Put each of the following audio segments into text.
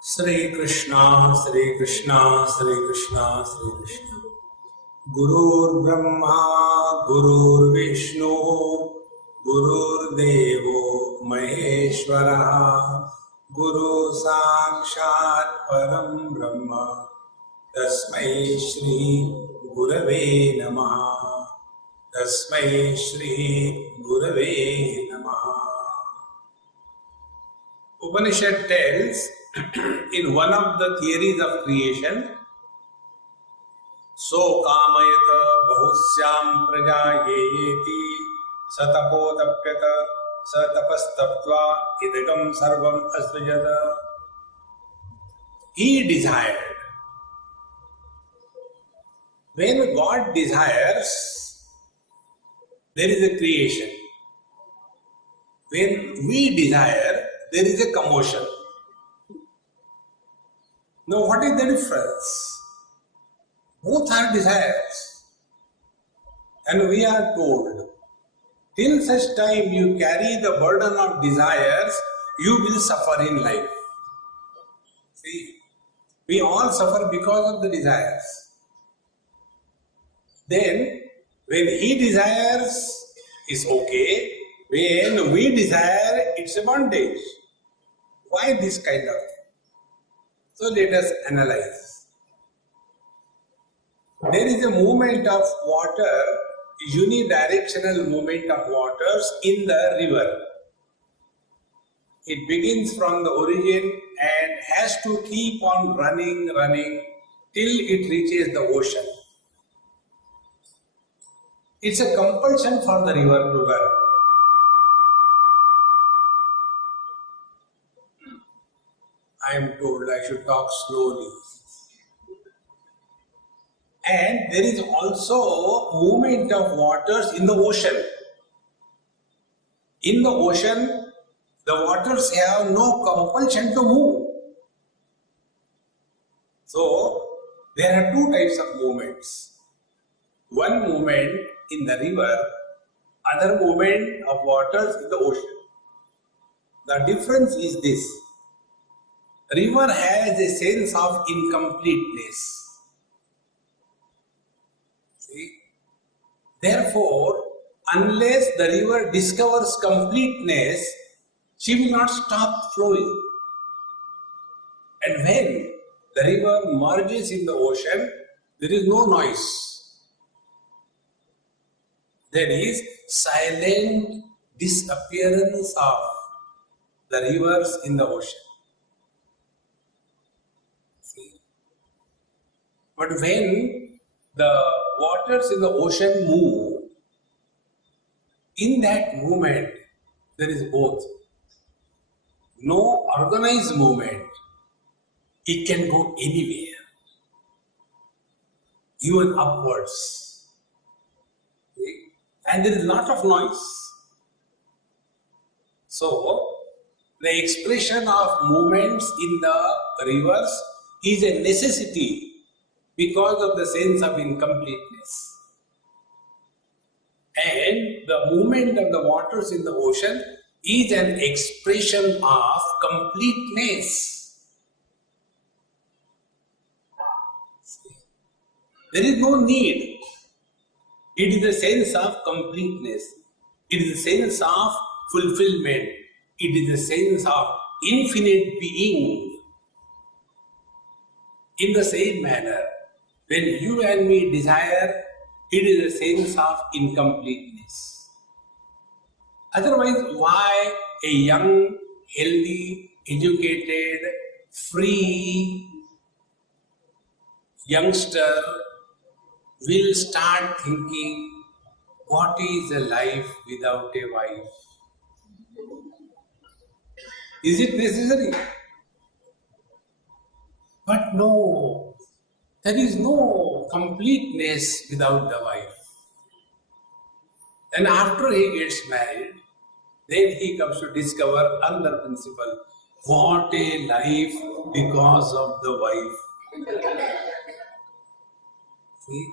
Sri Krishna, Sri Krishna, Sri Krishna, Sri Krishna. Gurur Brahma, Gurur Vishnu, Gurur Devo Maheshwara, Guru Sakshat Param Brahma, Tasmai Shri Gurave Namaha, Tasmai Shri Gurave Namaha. Upanishad tells in one of the theories of creation, so kamayata bahusyam praja yeyeti satapodapyata satapastaptva idagam sarvam asvajata. He desired. When God desires, there is a creation. When we desire, there is a commotion. Now, what is the difference? Both are desires. And we are told, till such time you carry the burden of desires, you will suffer in life. See, we all suffer because of the desires. Then, when he desires, is okay. When we desire, it's a bondage. Why this kind of thing? So let us analyze. There is a movement of water, unidirectional movement of waters in the river. It begins from the origin and has to keep on running till it reaches the ocean. It's a compulsion for the river to run. I am told I should talk slowly. And there is also movement of waters in the ocean. In the ocean, the waters have no compulsion to move. So, there are two types of movements. One movement in the river, other movement of waters in the ocean. The difference is this. River has a sense of incompleteness. See? Therefore, unless the river discovers completeness, she will not stop flowing. And when the river merges in the ocean, there is no noise. There is silent disappearance of the rivers in the ocean. See? But when the waters in the ocean move, in that movement, there is both. No organized movement. It can go anywhere, even upwards. See? And there is a lot of noise. So, the expression of movements in the rivers is a necessity because of the sense of incompleteness. And the movement of the waters in the ocean is an expression of completeness. There is no need. It is the sense of completeness. It is the sense of fulfillment. It is the sense of infinite being. In the same manner, when you and me desire, it is a sense of incompleteness. Otherwise, why a young, healthy, educated, free youngster will start thinking, what is a life without a wife? Is it necessary? But no, there is no completeness without the wife. And after he gets married, then he comes to discover another principle. What a life because of the wife. See?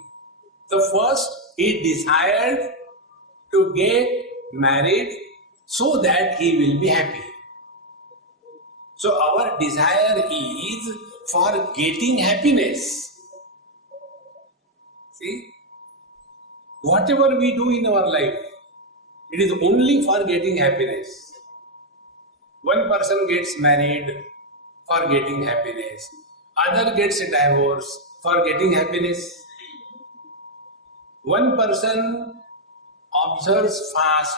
The first, he desired to get married so that he will be happy. So our desire is for getting happiness. See, whatever we do in our life, it is only for getting happiness. One person gets married for getting happiness. Other gets a divorce for getting happiness. One person observes fast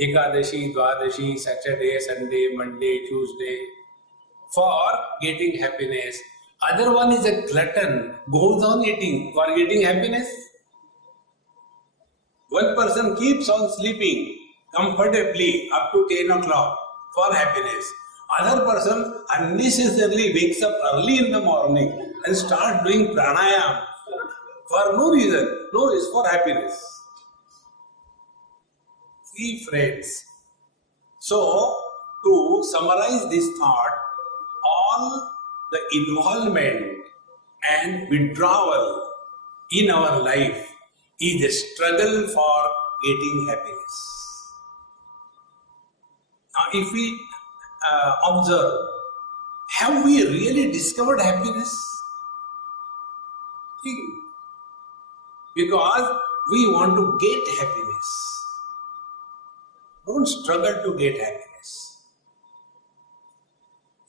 Ekadashi, Dwadashi, Saturday, Sunday, Monday, Tuesday for getting happiness. Other one is a glutton, goes on eating for getting happiness. One person keeps on sleeping comfortably up to 10 o'clock for happiness. Other person unnecessarily wakes up early in the morning and starts doing pranayam for no reason. No, it's for happiness. See, friends. So, to summarize this thought, all the involvement and withdrawal in our life is a struggle for getting happiness. Now, if we observe, have we really discovered happiness? Think. Because we want to get happiness. Don't struggle to get happiness.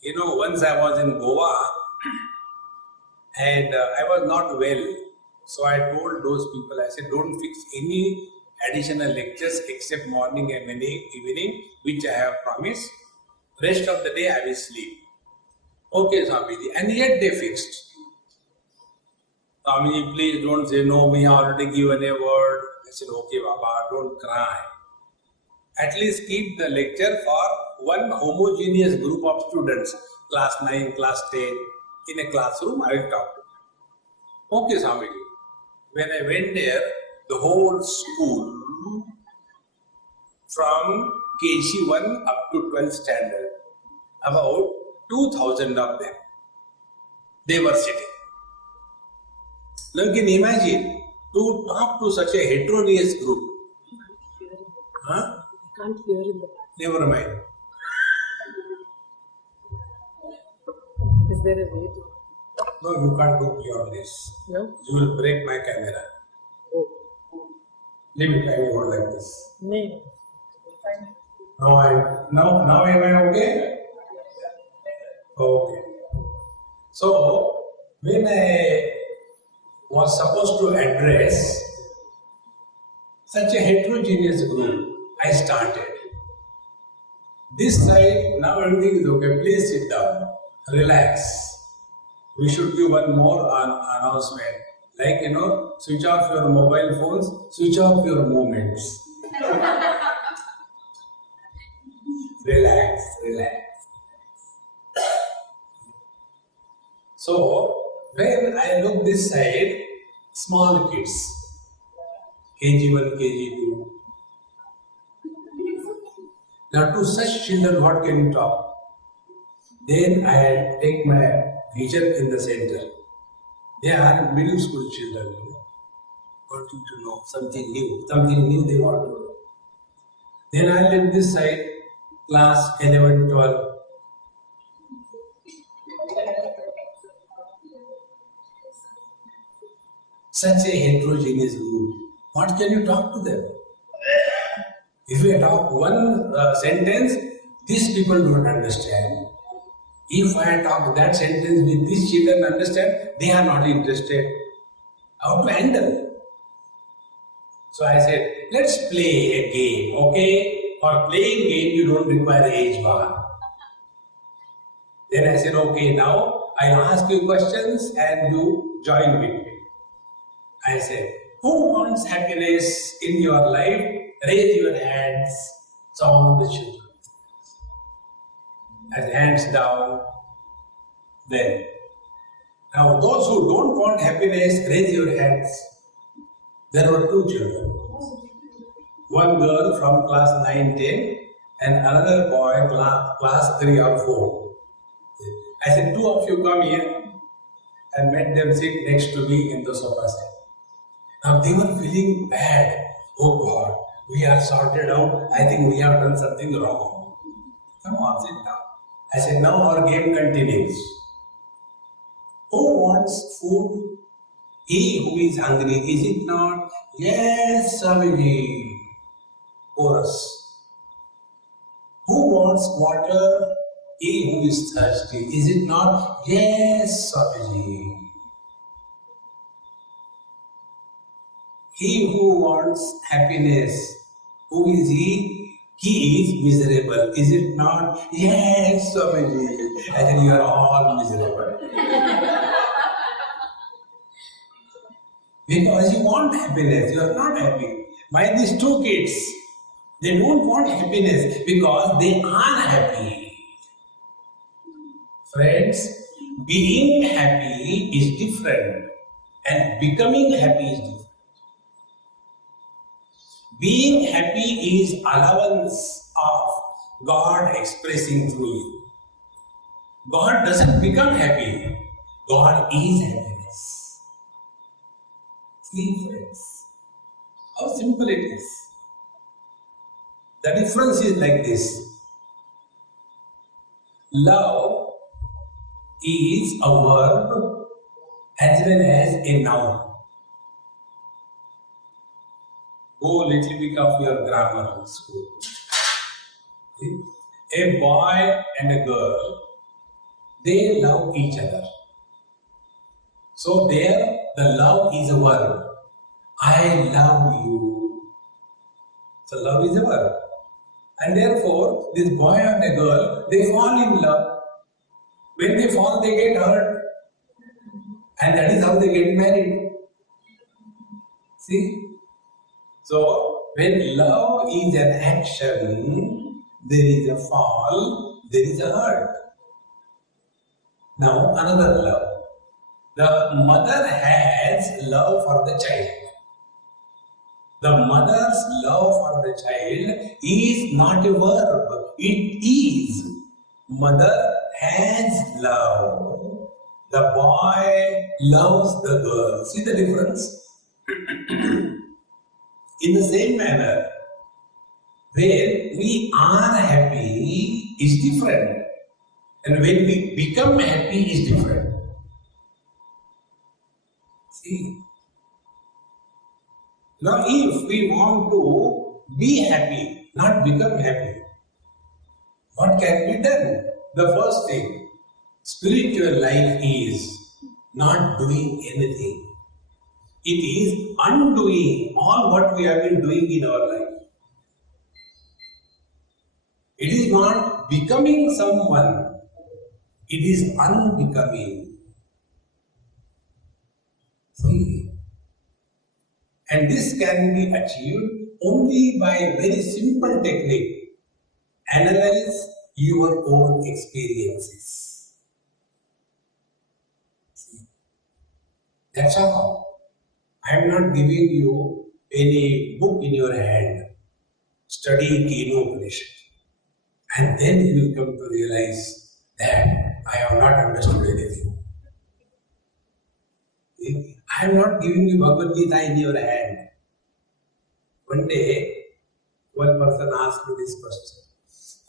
You know, once I was in Goa and I was not well. So I told those people, I said, don't fix any additional lectures except morning and evening, which I have promised. Rest of the day I will sleep. Okay, Swamiji. And yet they fixed. Swamiji, please don't say no, we have already given a word. I said, okay, Baba, don't cry. At least keep the lecture for one homogeneous group of students, class 9, class 10, in a classroom, I will talk to them. Okay, Swamiji. When I went there, the whole school, from KG1 up to 12th standard, about 2,000 of them, they were sitting. Now you can imagine, to talk to such a heterogeneous group. Huh? I can't hear in the back. Never mind. Is there a way to? No, you can't do beyond this. No? You will break my camera. Oh. Leave it, I will hold like this. No. Now am I okay? Okay. So, when I was supposed to address such a heterogeneous group, I started. This side, now everything is okay. Please sit down. Relax. We should give one more announcement. Like, switch off your mobile phones, switch off your movements. Relax. So, when I look this side, small kids, KG1, KG2. Now, to such children, what can you talk? Then I take my vision in the center. They are middle school children, wanting to know something new they want to know. Then I let this side, class 11, 12. Such a heterogeneous group. What can you talk to them? If you talk one sentence, these people don't understand. If I talk that sentence with these children understand, they are not interested. How to handle? So I said, let's play a game, okay? For playing game, you don't require age bar. Then I said, okay, now I'll ask you questions and you join with me. I said, who wants happiness in your life? Raise your hands. So all the children. As hands down, then. Now those who don't want happiness, raise your hands. There were two children. One girl from class 9, 10 and another boy class 3 or 4. I said, two of you come here and made them sit next to me in the sofa set. Now they were feeling bad. Oh God, we are sorted out. I think we have done something wrong. Come on, sit down. I said, now our game continues. Who wants food? He who is hungry, is it not? Yes, Swamiji. Chorus. Who wants water? He who is thirsty, is it not? Yes, Swamiji. He who wants happiness, who is he? He is miserable, is it not? Yes, Swamiji. I think you are all miserable. Because you want happiness, you are not happy. Why these two kids? They don't want happiness because they are happy. Friends, being happy is different and becoming happy is different. Being happy is allowance of God expressing through you. God doesn't become happy. God is happiness. See, friends, how simple it is. The difference is like this. Love is a verb as well as a noun. Go a little bit of your grammar school. See? A boy and a girl, they love each other. So there, the love is a verb. I love you. So love is a verb. And therefore, this boy and a girl, they fall in love. When they fall, they get hurt. And that is how they get married. See? So, when love is an action, there is a fall, there is a hurt. Now, another love. The mother has love for the child. The mother's love for the child is not a verb, it is. Mother has love. The boy loves the girl. See the difference? In the same manner, where we are happy is different, and when we become happy is different. See? Now, if we want to be happy, not become happy, what can be done? The first thing, spiritual life is not doing anything. It is undoing all what we have been doing in our life. It is not becoming someone, it is unbecoming. See? And this can be achieved only by a very simple technique. Analyze your own experiences. See? That's how. I am not giving you any book in your hand. Study Keno Upanishad. And then you will come to realize that I have not understood anything. See? I am not giving you Bhagavad Gita in your hand. One day, one person asked me this question.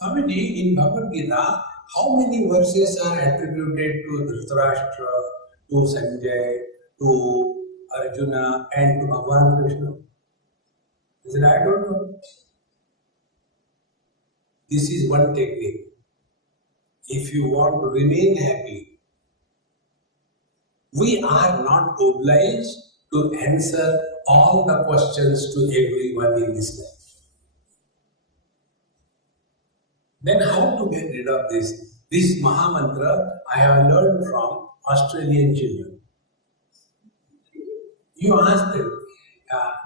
Swamiji, in Bhagavad Gita, how many verses are attributed to Dhritarashtra, to Sanjay, to Arjuna, and to Bhagavan Krishna? I said, I don't know. This is one technique. If you want to remain happy, we are not obliged to answer all the questions to everyone in this life. Then how to get rid of this? This Maha Mantra I have learned from Australian children. You ask them,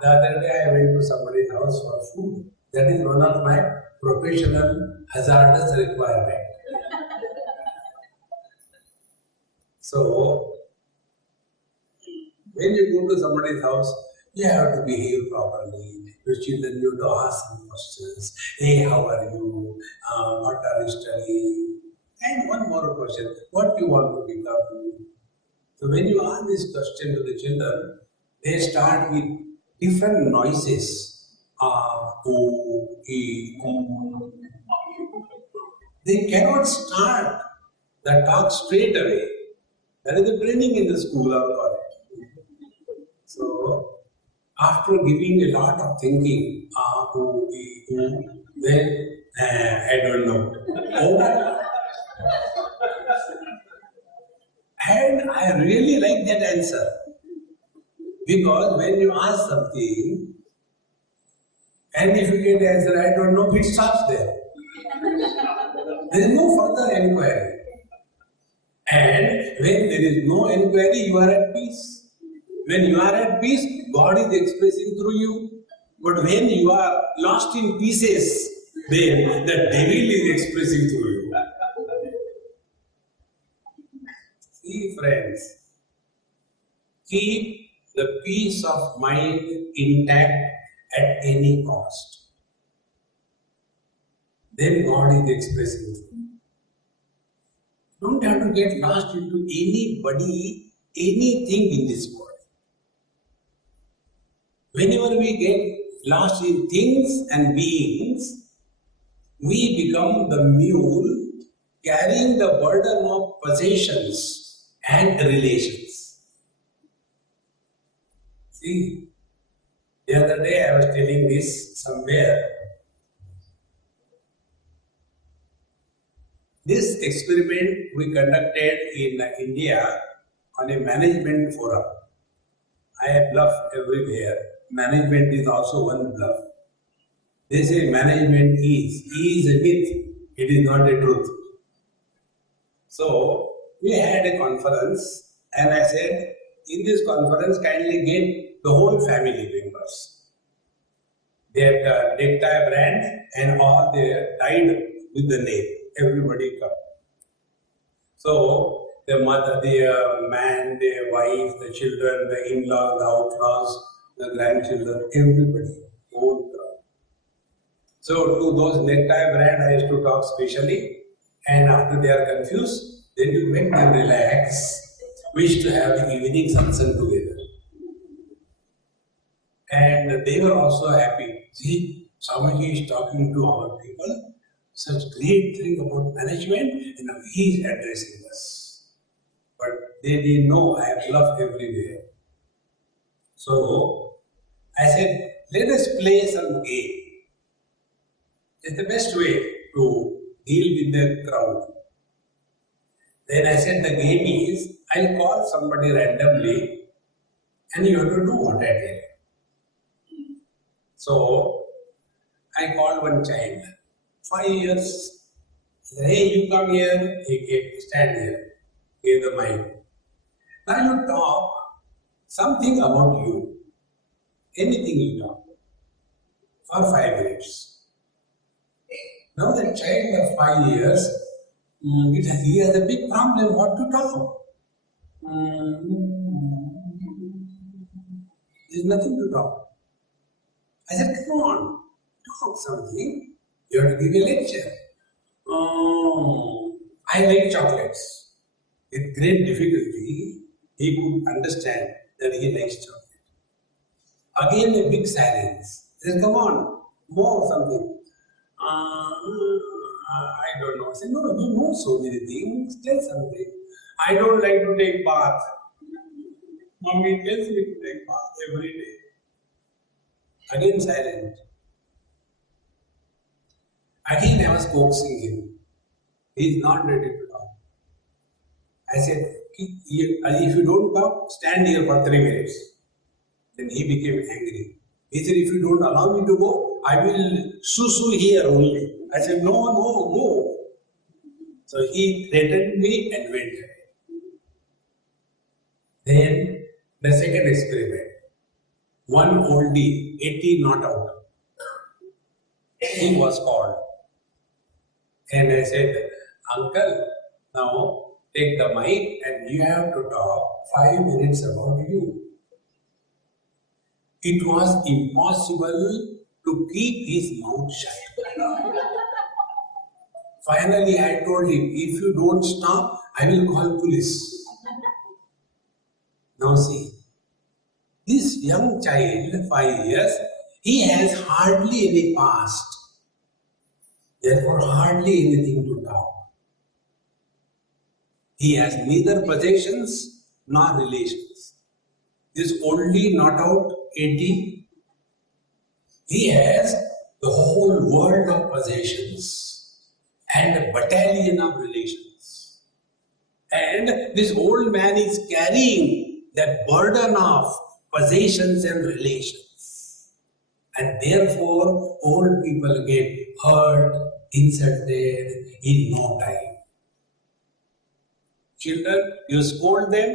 the other day I went to somebody's house for food. That is one of my professional hazardous requirement. So, when you go to somebody's house, you have to behave properly. Your children, you have to ask some questions. Hey, how are you? What are you studying? And one more question. What do you want to become? So when you ask this question to the children, they start with different noises. O, E, O. They cannot start the talk straight away. That is the training in the school or college. So, after giving a lot of thinking, then I don't know. Oh, and I really like that answer. Because when you ask something, and if you get the answer, I don't know, it stops there. There is no further inquiry. And when there is no inquiry, you are at peace. When you are at peace, God is expressing through you. But when you are lost in pieces, then the devil is expressing through you. See, friends, keep the peace of mind intact at any cost. Then God is expressing through you. Don't have to get lost into anybody, anything in this world. Whenever we get lost in things and beings, we become the mule carrying the burden of possessions and relations. See, the other day I was telling this somewhere. This experiment we conducted in India on a management forum. I bluff everywhere. Management is also one bluff. They say management is a myth. It is not a truth. So we had a conference, and I said, in this conference, kindly get the whole family members. Their necktie brand and all they tied with the name. Everybody come. So the mother, the man, the wife, the children, the in-laws, the outlaws, the grandchildren, everybody, whole crowd. So to those necktie brand, I used to talk specially, and after they are confused, then you make them relax. We used to have the evening satsang together. And they were also happy. See, Swamiji is talking to our people, such great thing about management, and now he is addressing us. But they didn't know I have love everywhere. So I said, let us play some game. It's the best way to deal with the crowd. Then I said, the game is, I'll call somebody randomly and you have to do what I tell. So I called one child, 5 years. I said, hey, you come here, he came, stand here, gave the mic. Now you talk something about you, anything you talk, for 5 minutes. Now the child of 5 years, he has a big problem what to talk. There's nothing to talk. I said, come on, talk something. You have to give a lecture. I like chocolates. With great difficulty, he could understand that he likes chocolate. Again, a big silence. He said, come on, more something. I don't know. I said, no, you know so many things. Tell something. I don't like to take bath. Mommy tells me to take bath every day. Again silent. Again I was coaxing him. He is not ready to talk. I said, if you don't talk, stand here for 3 minutes. Then he became angry. He said, if you don't allow me to go, I will susu here only. I said, no, go. So he threatened me and went away. Then the second experiment. One oldie, 80 not out. He was called. And I said, uncle, now take the mic and you have to talk 5 minutes about you. It was impossible to keep his mouth shut. Finally, I told him, if you don't stop, I will call police. Now see, this young child, 5 years, he has hardly any past. therefore hardly anything to talk. He has neither possessions nor relations. This only not out 80. He has the whole world of possessions and a battalion of relations. And this old man is carrying that burden of possessions and relations. And therefore, old people get hurt, insulted in no time. Children, you scold them,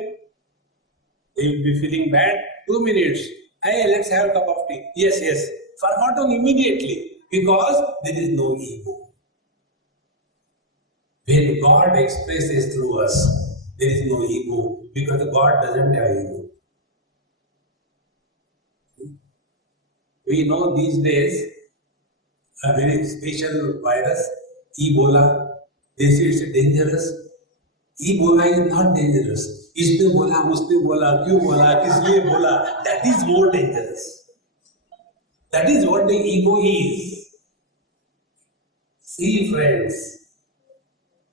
they will be feeling bad. 2 minutes. Hey, let's have a cup of tea. Yes, yes. Forgotten immediately because there is no ego. When God expresses through us, there is no ego because God doesn't have ego. We know these days a very special virus, Ebola. They say it's dangerous. Ebola is not dangerous. इसने बोला, उसने बोला, क्यों बोला, किस लिए बोला? That is more dangerous. That is what the ego is. See, friends.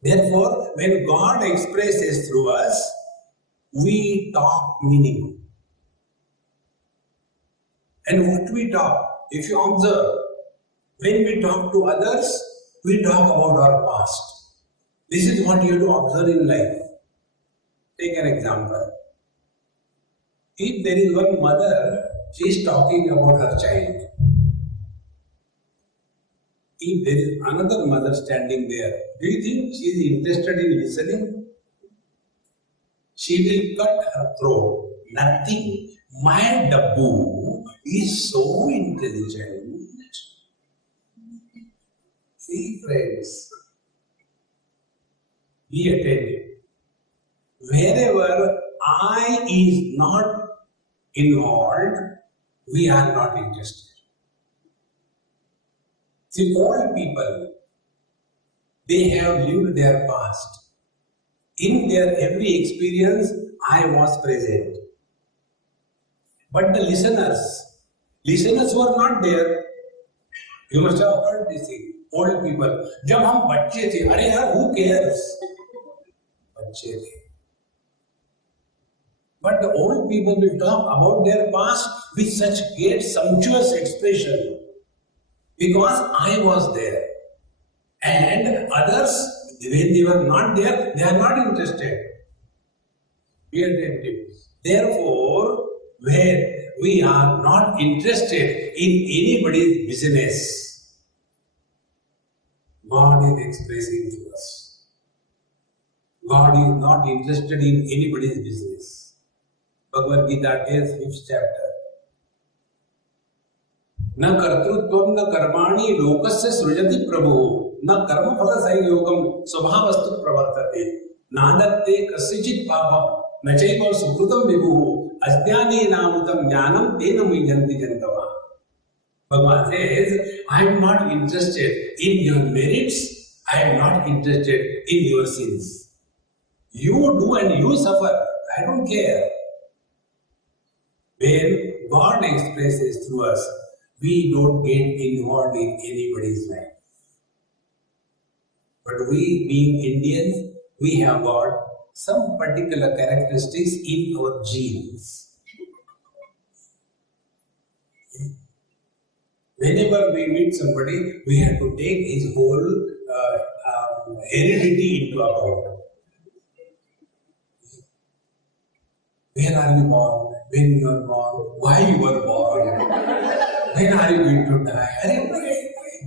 Therefore, when God expresses through us, we talk meaning. And what we talk, if you observe, when we talk to others, we talk about our past. This is what you have to observe in life. Take an example. If there is one mother, she is talking about her child. If there is another mother standing there, do you think she is interested in listening? She will cut her throat. Nothing. My Dabbu is so intelligent. See, friends, be attentive. Wherever I is not involved, we are not interested. See, old people, they have lived their past. In their every experience, I was present. But the listeners were not there. You must have heard this thing. Old people, जब हम बच्चे थे, अरे यार, who cares? बच्चे थे. But the old people will talk about their past with such great sumptuous expression because I was there. And others, when they were not there, they are not interested. Be attentive. Therefore, when we are not interested in anybody's business, God is expressing to us. God is not interested in anybody's business. Bhagavad Gita tells 5th chapter. न कर्तृत्वं न कर्माणि लोकस्य सृजति प्रभुः न कर्मफल संयोगं स्वभावस्तु प्रवर्तते नादत्ते कस्यचित् पापं न चैव सुकृतं विभुः अज्ञानेनावृतं ज्ञानं तेन मुह्यन्ति जन्तवः. Bhagavan says, I am not interested in your merits, I am not interested in your sins. You do and you suffer, I don't care. When God expresses through us, we don't get involved in anybody's life. But we, being Indians, we have got some particular characteristics in our genes. Whenever we meet somebody, we have to take his whole heredity into account. Where are you born? When you are born? Why you were born? When are you going to die?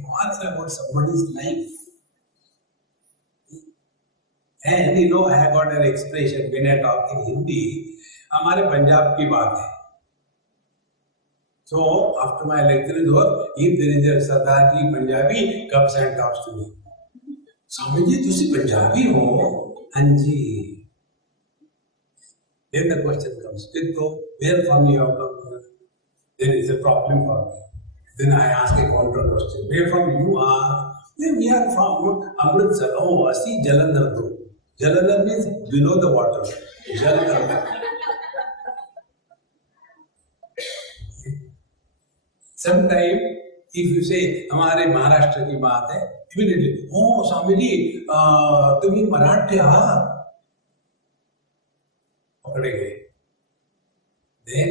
What's about somebody's life? And you know, I have got an expression when I talk in Hindi. हमारे पंजाब की बात है. So after my lecture is over, if there is a Sardar ji Punjabi, comes and talks to me. Swami ji, तुसी पंजाबी हो? हाँ जी. Then the question comes, where from you have come? There is a problem for me. Then I ask a counter question, where from you are? Then we are from Amritsar. Oh, I see Jalandhar too. Jalandhar means below the water. Jalandhar. Sometimes, if you say, हमारे महाराष्ट्र की बात है, Immediately, oh, Swamiji, तुम्ही मराठी आहात? पकडे गए. Then,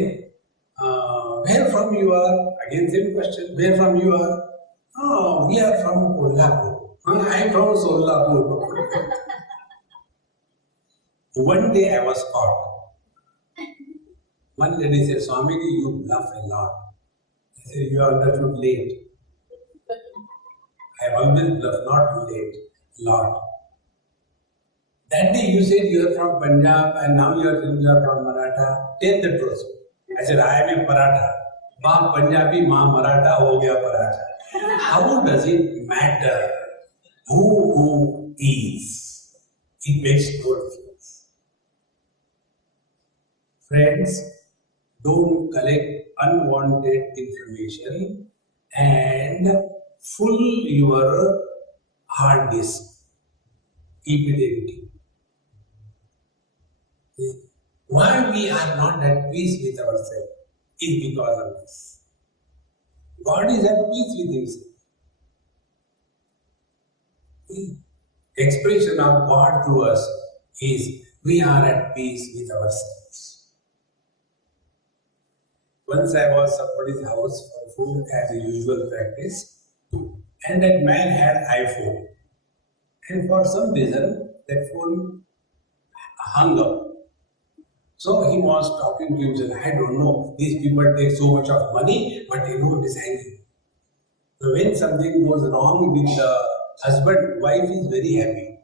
where from you are? Again, same question. Where from you are? Oh, we are from Kolhapur. I am from Solapur. One day I was caught. One lady said, Swamiji, you bluff a lot. I said, you are understood late. I have always bluff, not late, lot. That day you said you are from Punjab and now you are from Maratha. Tell the truth. I said, I am a Paratha. Ma Punjabi, ma Maratha, ho gaya Paratha. How does it matter who is? It makes no difference. Friends, don't collect unwanted information and fill your hard disk. Keep it empty. Why we are not at peace with ourselves is because of this. God is at peace with himself. The expression of God through us is we are at peace with ourselves. Once I was somebody's house for food as a usual practice, and that man had iPhone. And for some reason, that phone hung up. So he was talking to himself, I don't know, these people take so much of money, but they know it is hanging. So when something goes wrong with the husband, wife is very happy.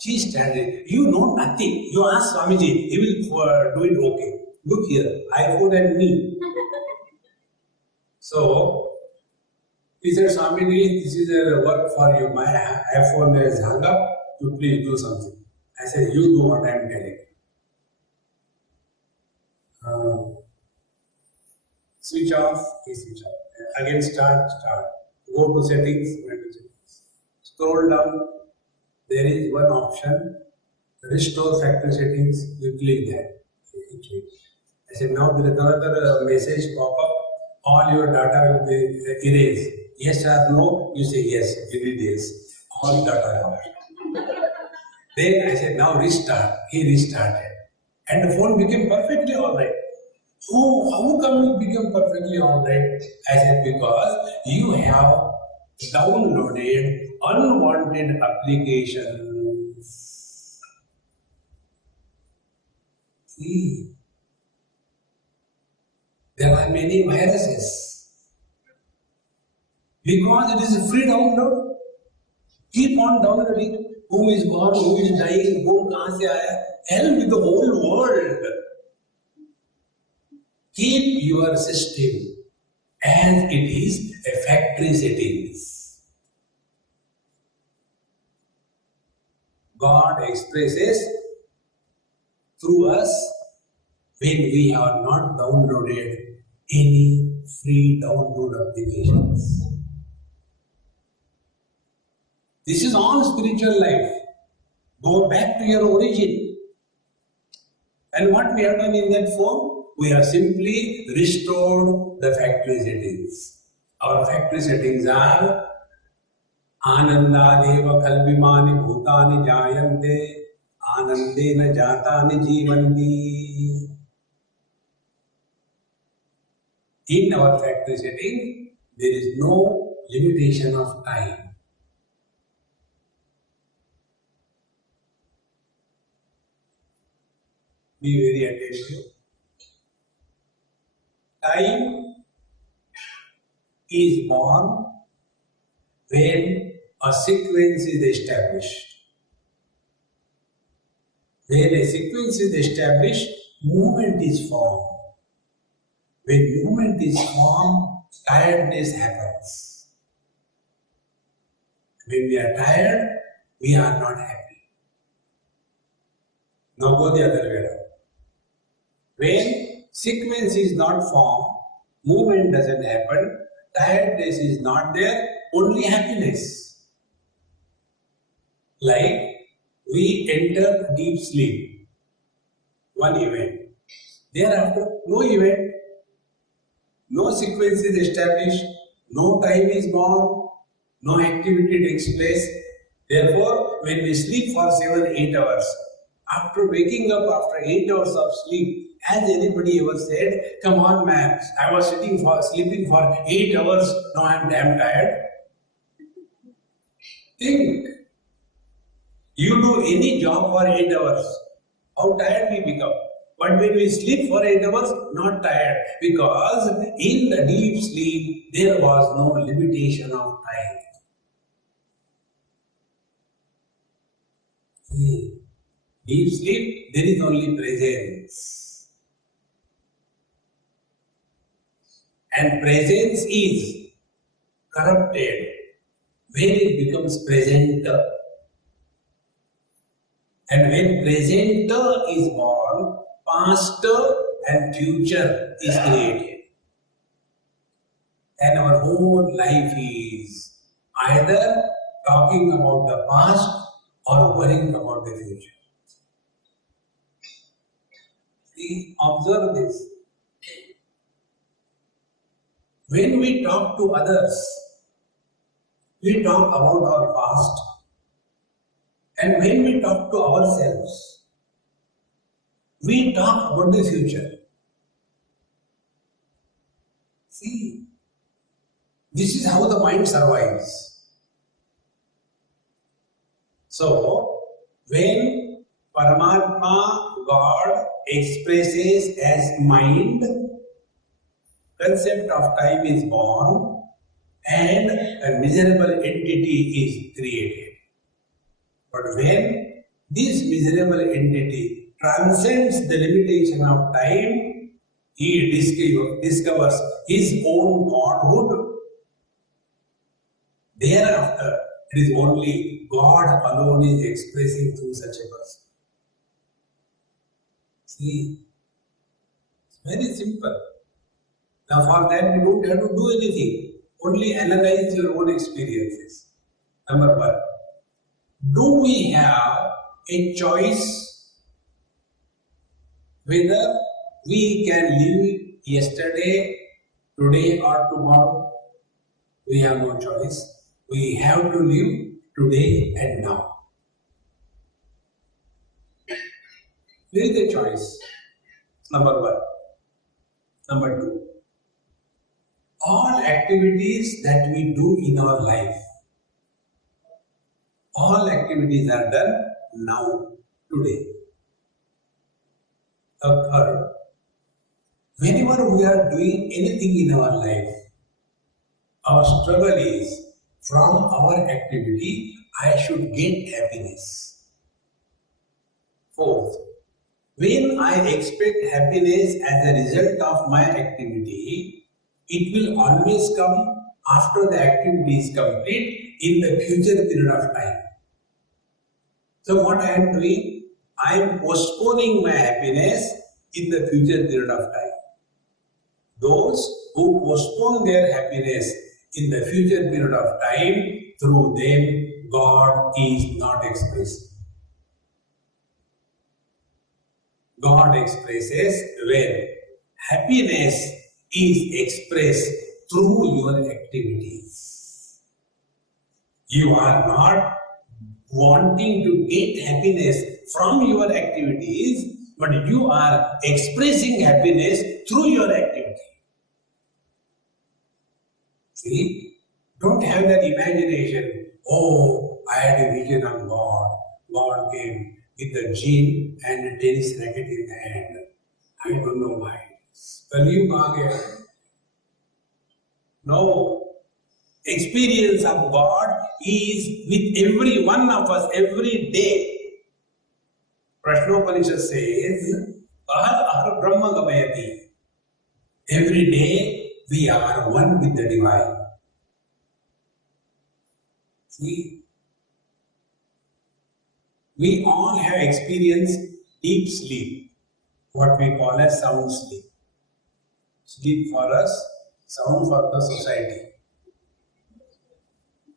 She standing, you know nothing. You ask Swamiji, he will do it okay. Look here, iPhone and me. So he said, Swamiji, this is a work for you. My iPhone is hung up, you please do something. I said, you do what I am telling. Switch off, he switch off. Again start. Go to settings, scroll down. There is one option, restore factory settings. You click that. I said, now there is another message pop up. All your data will be erased. Yes or no? You say yes. You did yes. All data gone. Then I said, now restart. He restarted. And the phone became perfectly alright. Oh, how come it became perfectly alright? I said, because you have downloaded unwanted applications. See, there are many viruses. Because it is a free download, keep on downloading. Who is born, who is dying, who kahan se aaya? Hell with the whole world. Keep your system as it is a factory settings. God expresses through us when we have not downloaded any free download applications. This is all spiritual life. Go back to your origin. And what we have done in that form? We have simply restored the factory settings. Our factory settings are Anandadeva kalbimani bhutani jayante anandena jatani jivanti. In our factory setting, there is no limitation of time. Be very attentive. Time is born when a sequence is established. When a sequence is established, movement is formed. When movement is formed, tiredness happens. When we are tired, we are not happy. Now go the other way around. When sequence is not formed, movement doesn't happen, tiredness is not there, only happiness. Like we enter deep sleep, one event. Thereafter, no event, no sequence is established, no time is gone, no activity takes place. Therefore, when we sleep for 7-8 hours, after waking up after 8 hours of sleep, has anybody ever said, "Come on, man, I was sleeping for 8 hours, now I'm damn tired"? Think. You do any job for 8 hours, how tired we become. But when we sleep for 8 hours, not tired, because in the deep sleep, there was no limitation of time. Deep sleep, there is only presence. And presence is corrupted when it becomes presenter. And when presenter is born, past and future is created. And our whole life is either talking about the past or worrying about the future. See, observe this. When we talk to others, we talk about our past. And when we talk to ourselves, we talk about the future. See, this is how the mind survives. So, when Paramatma, God, expresses as mind, concept of time is born and a miserable entity is created. But when this miserable entity transcends the limitation of time, he discovers his own godhood. Thereafter, it is only God alone is expressing through such a person. See, it's very simple. Now for that, we don't have to do anything. Only analyze your own experiences. Number one, do we have a choice whether we can live yesterday, today or tomorrow? We have no choice. We have to live today and now. There is a choice. Number one. Number two. All activities that we do in our life, all activities are done now, today. The third, whenever we are doing anything in our life, our struggle is from our activity, I should get happiness. Fourth, when I expect happiness as a result of my activity, it will always come after the activity is complete in the future period of time. So what I am doing, I am postponing my happiness in the future period of time. Those who postpone their happiness in the future period of time, through them God is not expressed. God expresses when happiness is expressed through your activities. You are not wanting to get happiness from your activities, but you are expressing happiness through your activity. See, don't have that imagination, oh, I had a vision of God. God came with a gene and a tennis racket in the hand. I don't know why. No. Experience of God is with every one of us every day. Prashnopanishad says, Ahar ahar brahma gamayati. Every day we are one with the divine. See, we all have experienced deep sleep, what we call as sound sleep. Sleep for us, sound for the society.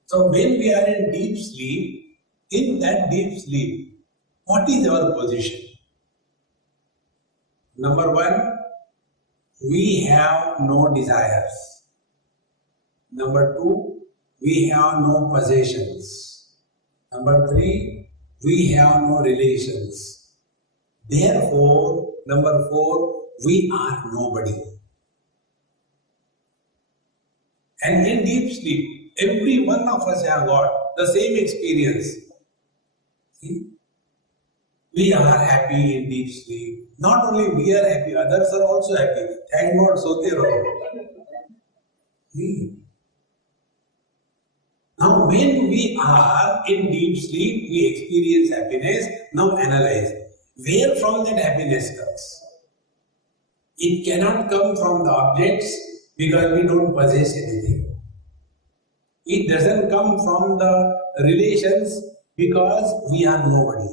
So when we are in deep sleep, in that deep sleep, what is our position? Number one, we have no desires. Number two, we have no possessions. Number 3, we have no relations. Therefore, number 4, we are nobody. And in deep sleep, every one of us have got the same experience. See? We are happy in deep sleep. Not only we are happy, others are also happy. Thank God, sote raho. See? Now, when we are in deep sleep, we experience happiness. Now, analyze where from that happiness comes. It cannot come from the objects because we don't possess anything. It doesn't come from the relations because we are nobody.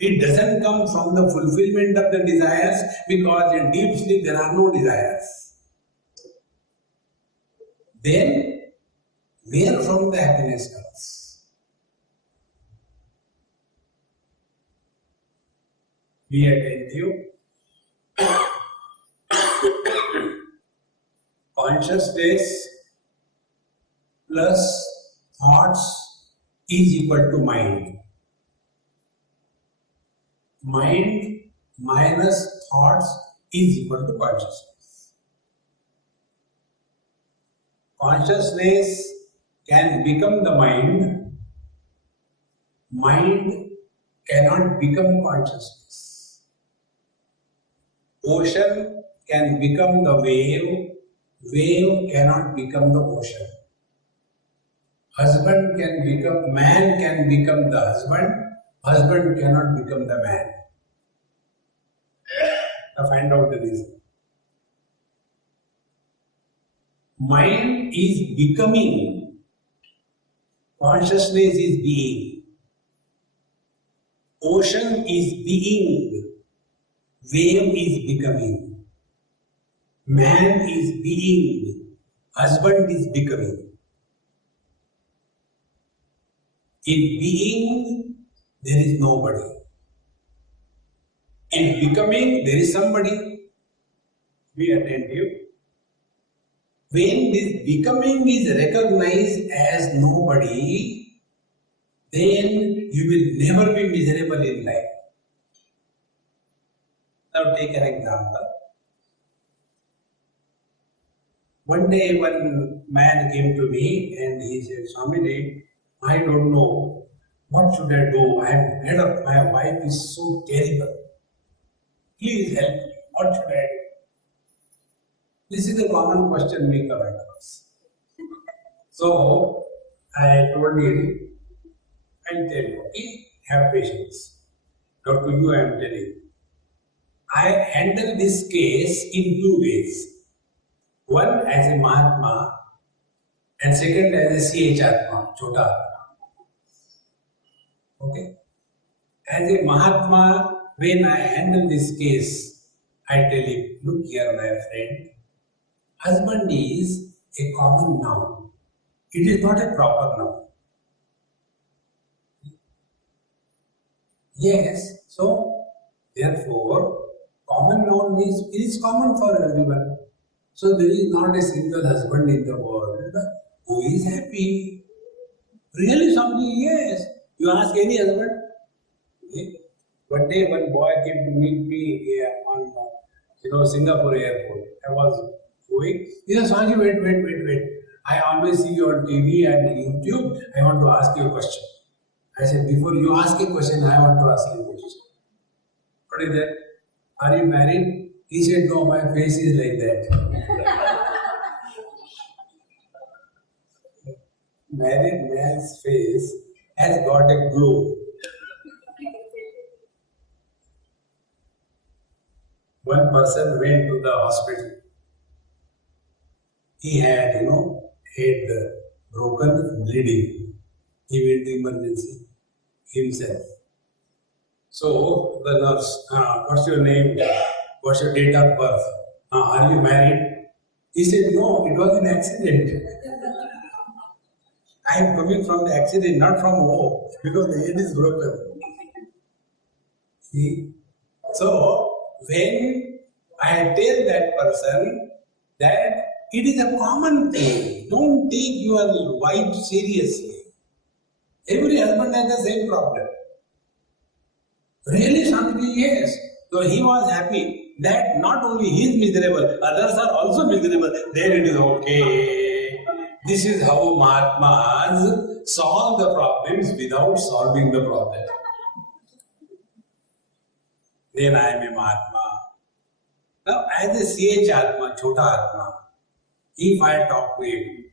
It doesn't come from the fulfillment of the desires because in deep sleep there are no desires. Then, where from the happiness comes? Be attentive. Consciousness plus thoughts is equal to mind. Mind minus thoughts is equal to consciousness. Consciousness can become the mind. Mind cannot become consciousness. Ocean can become the wave. Wave cannot become the ocean. Man can become the husband. Husband cannot become the man. Now find out the reason. Mind is becoming. Consciousness is being. Ocean is being. Wave is becoming. Man is being. Husband is becoming. In being, there is nobody. In becoming, there is somebody. Be attentive. When this becoming is recognized as nobody, then you will never be miserable in life. Now take an example. One day one man came to me and he said, Swami, I don't know what should I do. I am fed up. My wife is so terrible. Please help me. What should I do? This is a common question we come across. So I told him, I'll tell you, okay, have patience. Not to you, I am telling you. I handle this case in 2 ways. One as a Mahatma and second as a CH Atma, Chota Atma. Okay? As a Mahatma, when I handle this case, I tell him, look here my friend, husband is a common noun. It is not a proper noun. Yes, so therefore, common noun means it is common for everyone. So there is not a single husband in the world who is happy. Really something? Yes. You ask any husband. Okay. One day one boy came to meet me on Singapore airport. I was going. He said, Swami, wait. I always see you on TV and YouTube. I want to ask you a question. I said, before you ask a question, I want to ask you a question. What is that? Are you married? He said, no, my face is like that. Married man's face has got a glow. One person went to the hospital. He had, head broken, bleeding. He went to emergency himself. So the nurse, what's your name? What's your date of birth? Are you married? He said, no, it was an accident. I am coming from the accident, not from home, because the head is broken. See? So, when I tell that person that It is a common thing. Don't take your wife seriously. Every husband has the same problem. Really, Swami, yes. So he was happy that not only he is miserable, others are also miserable. Then it is okay. This is how Mahatmas solve the problems without solving the problem. Then I am a Mahatma. Now, as a CH Atma, Chota Atma, if I talk to him,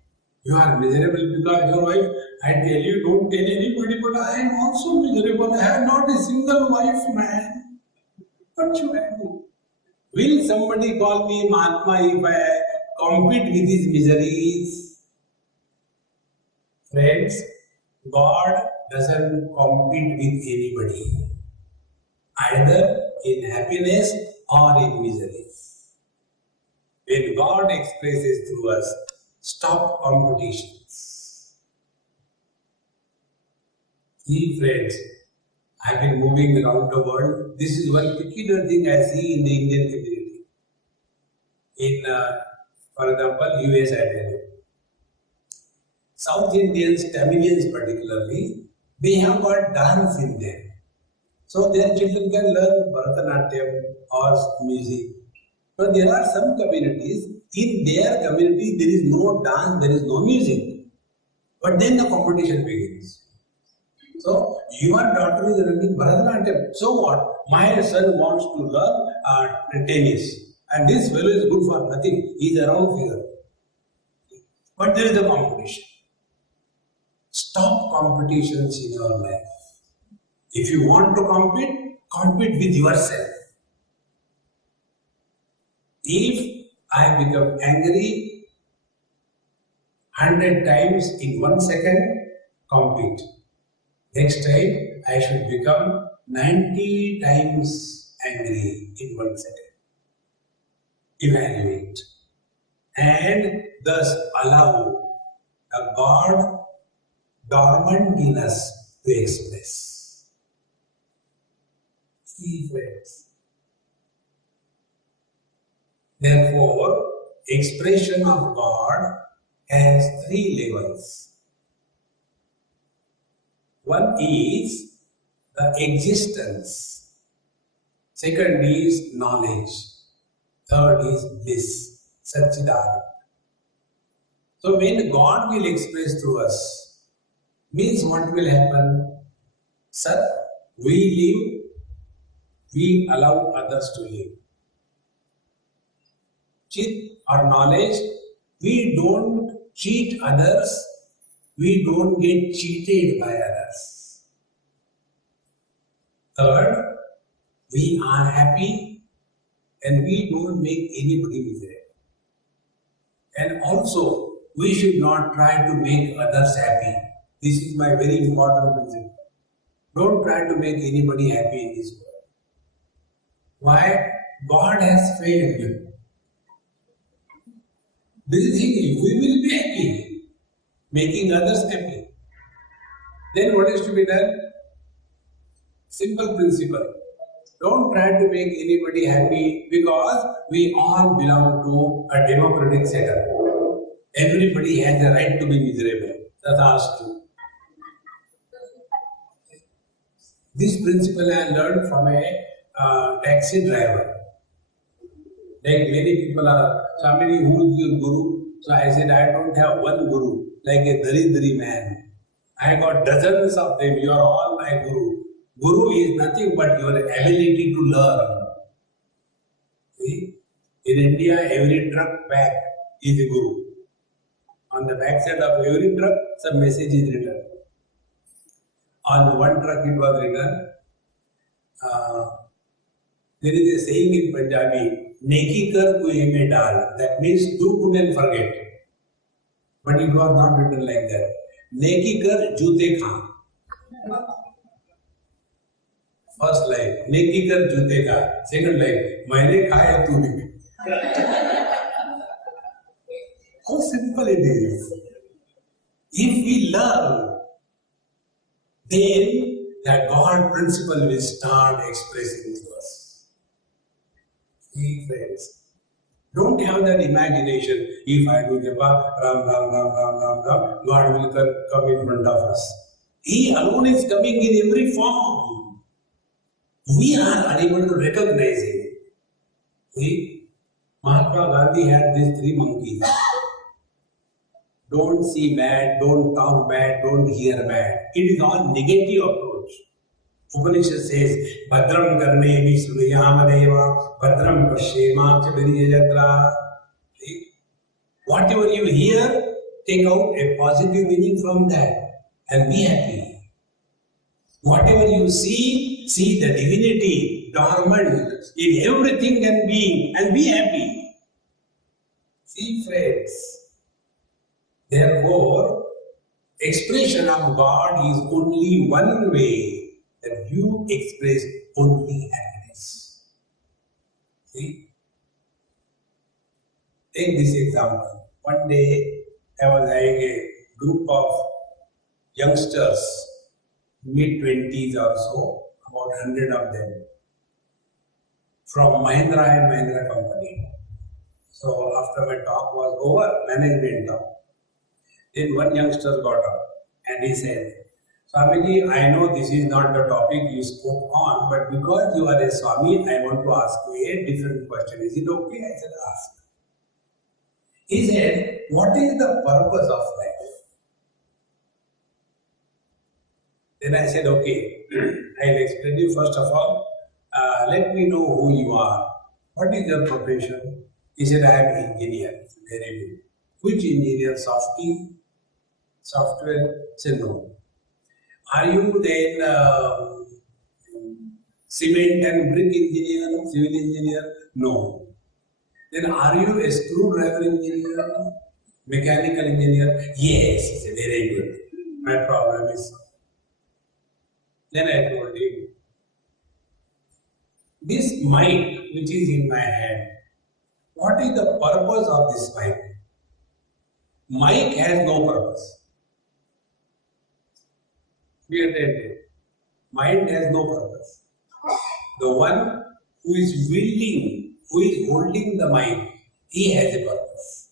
you are miserable because your wife, I tell you, don't tell anybody, but I am also miserable. I have not a single wife, man. What should I do? Will somebody call me Mahatma if I compete with his miseries? Friends, God doesn't compete with anybody, either in happiness or in misery. When God expresses through us, stop competitions. See, friends, I've been moving around the world. This is one peculiar thing I see in the Indian community. In, for example, US, I tell you. South Indians, Tamilians particularly, they have got dance in them. So their children can learn Bharatanatyam or music. But there are some communities, in their community there is no dance, there is no music. But then the competition begins. So your daughter is learning Bharatanatyam. So what? My son wants to learn tennis. And this fellow is good for nothing. He is around here. But there is a competition. Stop competitions in your life. If you want to compete, compete with yourself. If I become angry 100 times in 1 second, compete. Next time, I should become 90 times angry in 1 second. Evaluate. And thus allow a God dormant in us to express. See, friends. Therefore, expression of God has 3 levels. One is the existence. Second is knowledge. Third is bliss, Satchidananda. So when God will express through us, means what will happen? Sir, we live, we allow others to live. Chit or knowledge, we don't cheat others, we don't get cheated by others. Third, we are happy and we don't make anybody miserable. And also, we should not try to make others happy. This is my very important principle. Don't try to make anybody happy in this world. Why? God has failed you. Do you think we will be happy making others happy? Then what is to be done? Simple principle. Don't try to make anybody happy because we all belong to a democratic setup. Everybody has the right to be miserable. Tathastu. This principle I learned from a taxi driver. Like many people are, Swami, who is your guru? So I said, I don't have one guru, like a daridri man. I got dozens of them. You are all my guru. Guru is nothing but your ability to learn. See? In India, every truck back is a guru. On the back side of every truck, some message is written. On one truck it was written, there is a saying in Punjabi, Neki kar kuhe mein dal. That means do good and forget. But it was not written like that. Neki kar jute khaan. First line, Neki kar jute khaan. Second line, maine khaya tu bhi. How simple it is. If we learn, then the God principle will start expressing to us. See, friends, Don't have that imagination. If I do japa, Ram, Ram, Ram, Ram, Ram, Ram, God will come in front of us. He alone is coming in every form. We are unable to recognize Him. Mahatma Gandhi had these three monkeys. Don't see bad, don't talk bad, don't hear bad. It is all negative approach. Upanishad says, Bhadram karnemi shriyama Bhadram pashyema chaviriyatra. Whatever you hear, take out a positive meaning from that and be happy. Whatever you see the divinity dormant in everything and being and be happy. See, friends. Therefore, expression of God is only one way that you express only happiness. See? Take this example. One day I was having a group of youngsters, mid-20s or so, about 100 of them, from Mahindra and Mahindra company. So after my talk was over, management talk. Then one youngster got up and he said, Swamiji, I know this is not the topic you spoke on, but because you are a Swami, I want to ask you a different question. Is it okay? I said, ask. He said, what is the purpose of life? Then I said, okay, I'll explain you first of all. Let me know who you are. What is your profession? He said, I am an engineer. Very good. Which engineer? Software? Said no. Are you then cement and brick engineer, civil engineer? No. Then are you a screwdriver engineer, mechanical engineer? Yes, he said, very good. My problem is solved. Then I told him, this mic which is in my hand, what is the purpose of this mic? Mic has no purpose. Be attentive. Mind has no purpose. The one who is wielding, who is holding the mind, he has a purpose.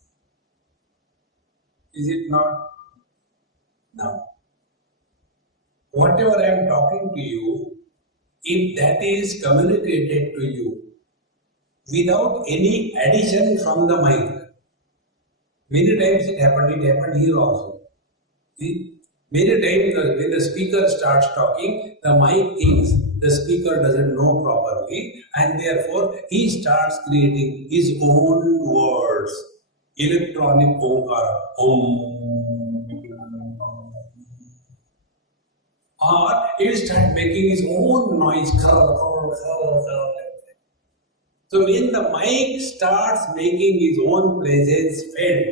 Is it not? Now, whatever I am talking to you, if that is communicated to you without any addition from the mind, many times it happened here also. See? Many times when the speaker starts talking, the mic thinks the speaker doesn't know properly and therefore he starts creating his own words. Electronic omkara. Or he will start making his own noise. So when the mic starts making his own presence felt,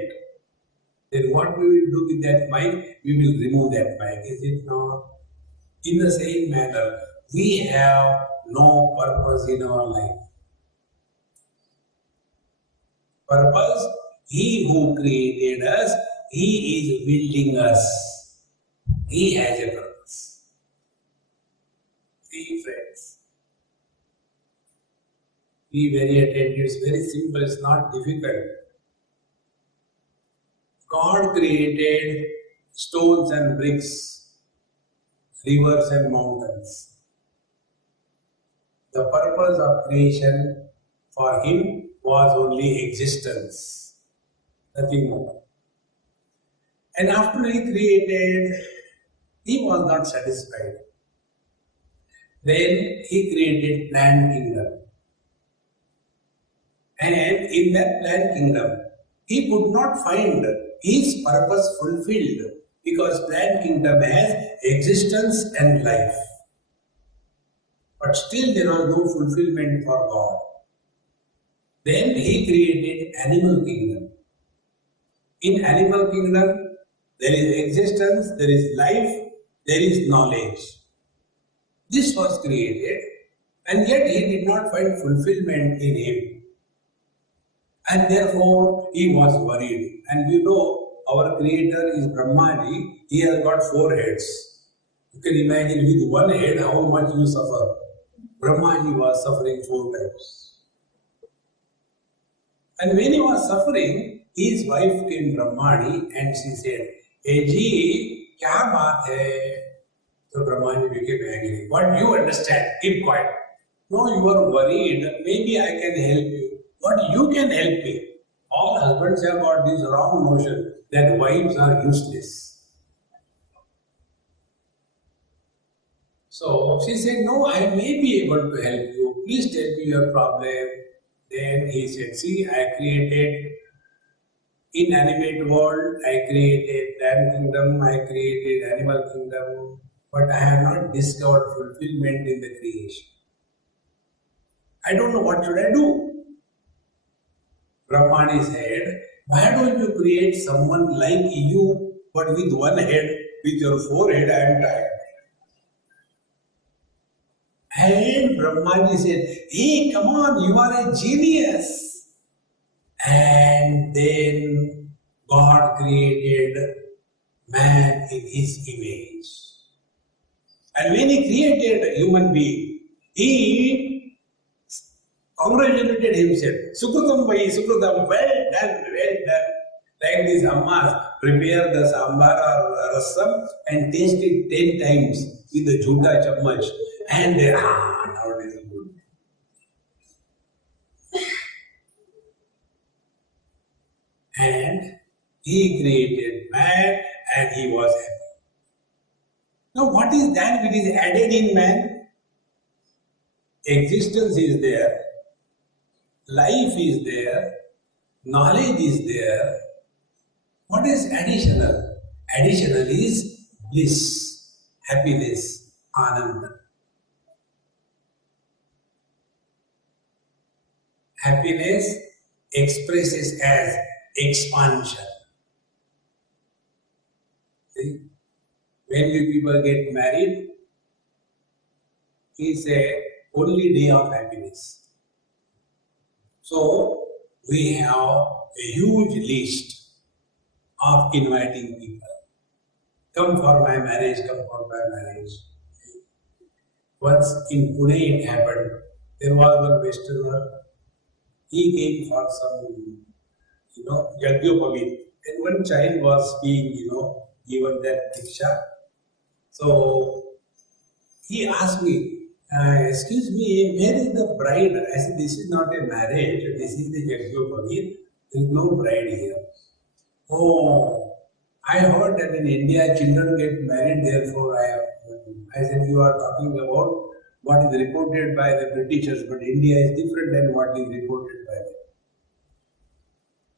then what we will do with that mic? We will remove that mic, is it not? In the same manner, we have no purpose in our life. Purpose, He who created us, He is building us. He has a purpose. See, friends, be very attentive. It's very simple, it's not difficult. God created stones and bricks, rivers and mountains. The purpose of creation for Him was only existence, nothing more. And after He created, He was not satisfied. Then He created plant kingdom. And in that plant kingdom, He could not find His purpose fulfilled because plant kingdom has existence and life. But still there was no fulfillment for God. Then He created animal kingdom. In animal kingdom, there is existence, there is life, there is knowledge. This was created, and yet He did not find fulfillment in Him. And therefore, He was worried. And you know, our Creator is Brahmaji, He has got 4 heads. You can imagine with one head how much you suffer. Brahmaji was suffering 4 times. And when he was suffering, his wife came Brahmani and she said, "Hey ji, kya baat hai?" So Brahmani became angry. "What do you understand? Keep quiet." "No, you are worried. Maybe I can help you." "What you can help me?" All husbands have got this wrong notion that wives are useless. So she said, "No, I may be able to help you. Please tell me your problem." Then he said, "See, I created inanimate world, I created plant kingdom, I created animal kingdom, but I have not discovered fulfillment in the creation. I don't know what should I do." Brahmani said, "Why don't you create someone like you, but with one head, with your forehead I am tired." And Brahmaji said, "Hey, come on, you are a genius." And then God created man in his image. And when he created a human being, he congratulated himself. "Sukrutam vai sukrutam, well done, well done." Like these ammas prepare the sambar or rasam and taste it 10 times with the jhuta chammach. And they, now it is good. And he created man and he was happy. Now what is that which is added in man? Existence is there, life is there, knowledge is there. What is additional? Additional is bliss, happiness, ananda. Happiness expresses as expansion. See? When you people get married, it's a only day of happiness. So we have a huge list of inviting people. Come for my marriage, come for my marriage. Once in Pune it happened, there was one Westerner, he came for some, Yagyopavit. And one child was being, given that diksha. So he asked me, "Excuse me, where is the bride?" I said, "This is not a marriage, this is the Yagyopavit. There is no bride here." "Oh, I heard that in India children get married, therefore I have." I said, "You are talking about what is reported by the Britishers, but India is different than what is reported by them."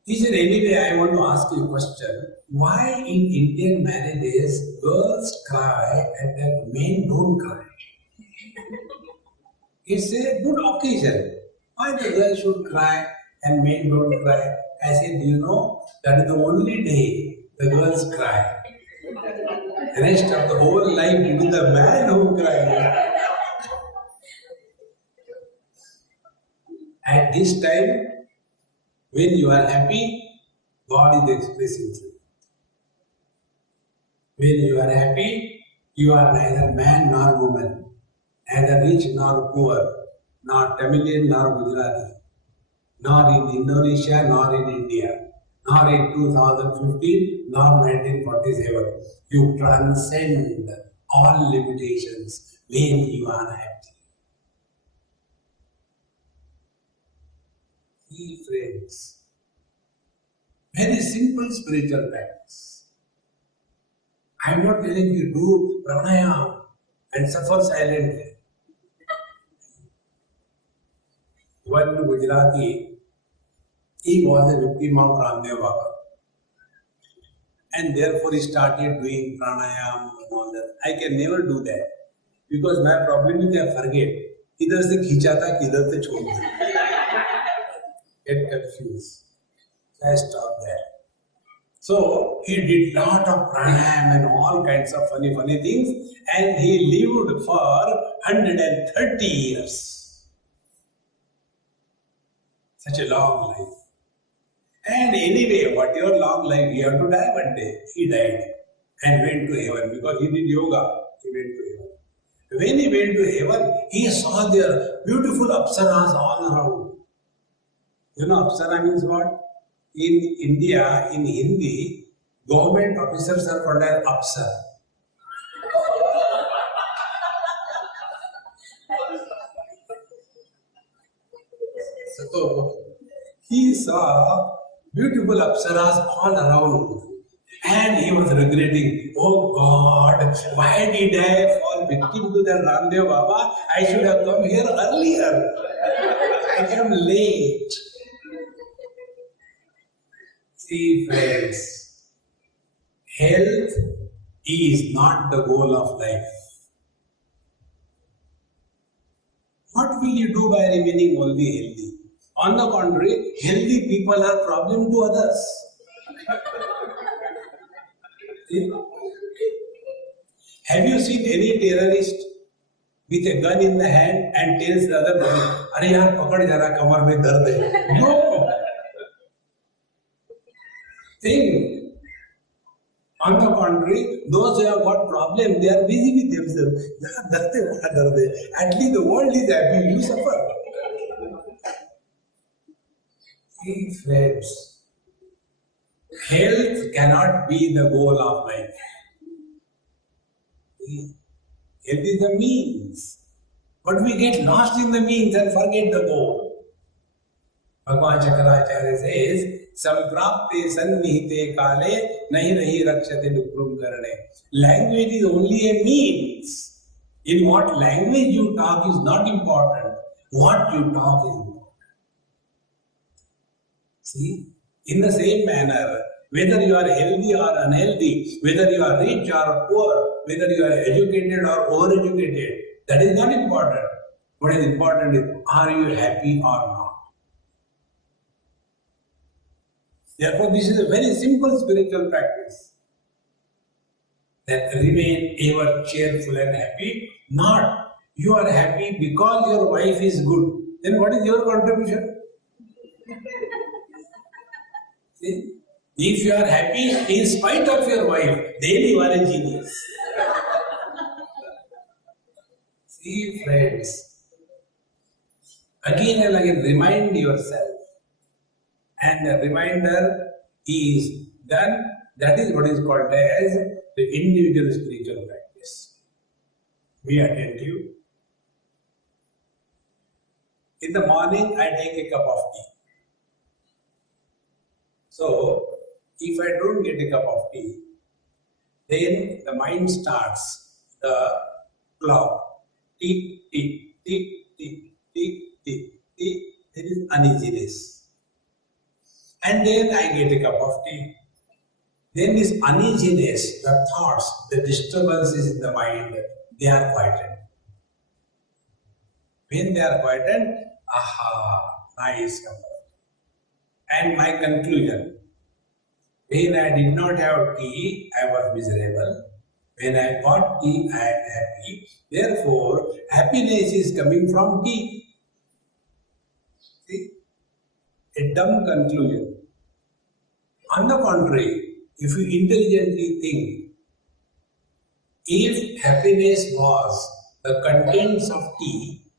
He said, "Anyway, I want to ask you a question. Why in Indian marriages girls cry and then men don't cry? It's a good occasion. Why the girl should cry and men don't cry?" I said, "Do you know, that is the only day the girls cry. The rest of the whole life it is the man who cries." At this time, when you are happy, God is expressing you. When you are happy, you are neither man nor woman, neither rich nor poor, nor Tamilian nor Gujarati, nor in Indonesia, nor in India, nor in 2015, nor 1947. You transcend all limitations when you are happy. See, friends, very simple spiritual practice. I am not telling you do pranayam and suffer silently. One Gujarati, he was a victim of Ramdev Baba. And therefore he started doing pranayam and all that. I can never do that. Because my problem is I forget. किधर से खींचा था किधर से छोड़ दिया. Get confused. So I stopped there. So he did lot of pranayam and all kinds of funny things, and he lived for 130 years. Such a long life. And anyway, whatever long life, he had to die one day. He died and went to heaven because he did yoga. He went to heaven. When he went to heaven, he saw there beautiful apsaras all around. You know, Apsara means what? In India, in Hindi, government officers are called as Apsar. So he saw beautiful apsaras all around and he was regretting, oh God, why did I fall victim to that Ramdev Baba? I should have come here earlier. I am late. See, friends, health is not the goal of life. What will you do by remaining only healthy? On the contrary, healthy people are problem to others. See? Have you seen any terrorist with a gun in the hand and tells the other person, "Arey yaar, pakad jara, kamar mein dard hai." No. Think. On the contrary, those who have got problem, they are busy with themselves. Yaar, dard hai, bada dard hai. At least the world is happy, you suffer. See, friends, health cannot be the goal of life. Health is the means. But we get lost in the means and forget the goal. Bhagwan Shakaracharya says, Samprapte sannihite kale nahi nahi rakshate duprum karane. Language is only a means. In what language you talk is not important. What you talk is important. See? In the same manner, whether you are healthy or unhealthy, whether you are rich or poor, whether you are educated or overeducated, that is not important. What is important is, are you happy or not? Therefore, this is a very simple spiritual practice. That remain ever cheerful and happy. Not you are happy because your wife is good. Then what is your contribution? See? If you are happy in spite of your wife, then you are a genius. See, friends, again and again remind yourself. And the reminder is done. That is what is called as the individual spiritual practice. Be attentive. In the morning, I take a cup of tea. So, if I don't get a cup of tea, then the mind starts the clock. Tick, tick, tick, tick, tick, tick, tick. There is uneasiness. And then I get a cup of tea. Then this uneasiness, the thoughts, the disturbances in the mind, they are quieted. When they are quieted, aha, nice cup of tea. And my conclusion, when I did not have tea, I was miserable. When I got tea, I am happy. Therefore, happiness is coming from tea. See? A dumb conclusion. On the contrary, if you intelligently think, if happiness was the contents of tea,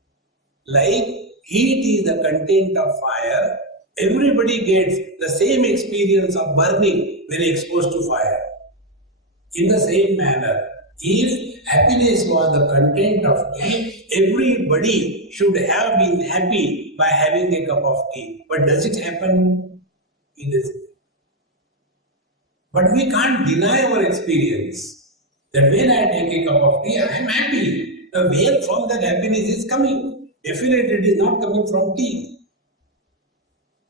like heat is the content of fire, everybody gets the same experience of burning when exposed to fire. In the same manner, if happiness was the content of tea, everybody should have been happy by having a cup of tea. But does it happen? It doesn't. But we can't deny our experience that when I take a cup of tea, I am happy. The where from that happiness is coming. Definitely it is not coming from tea.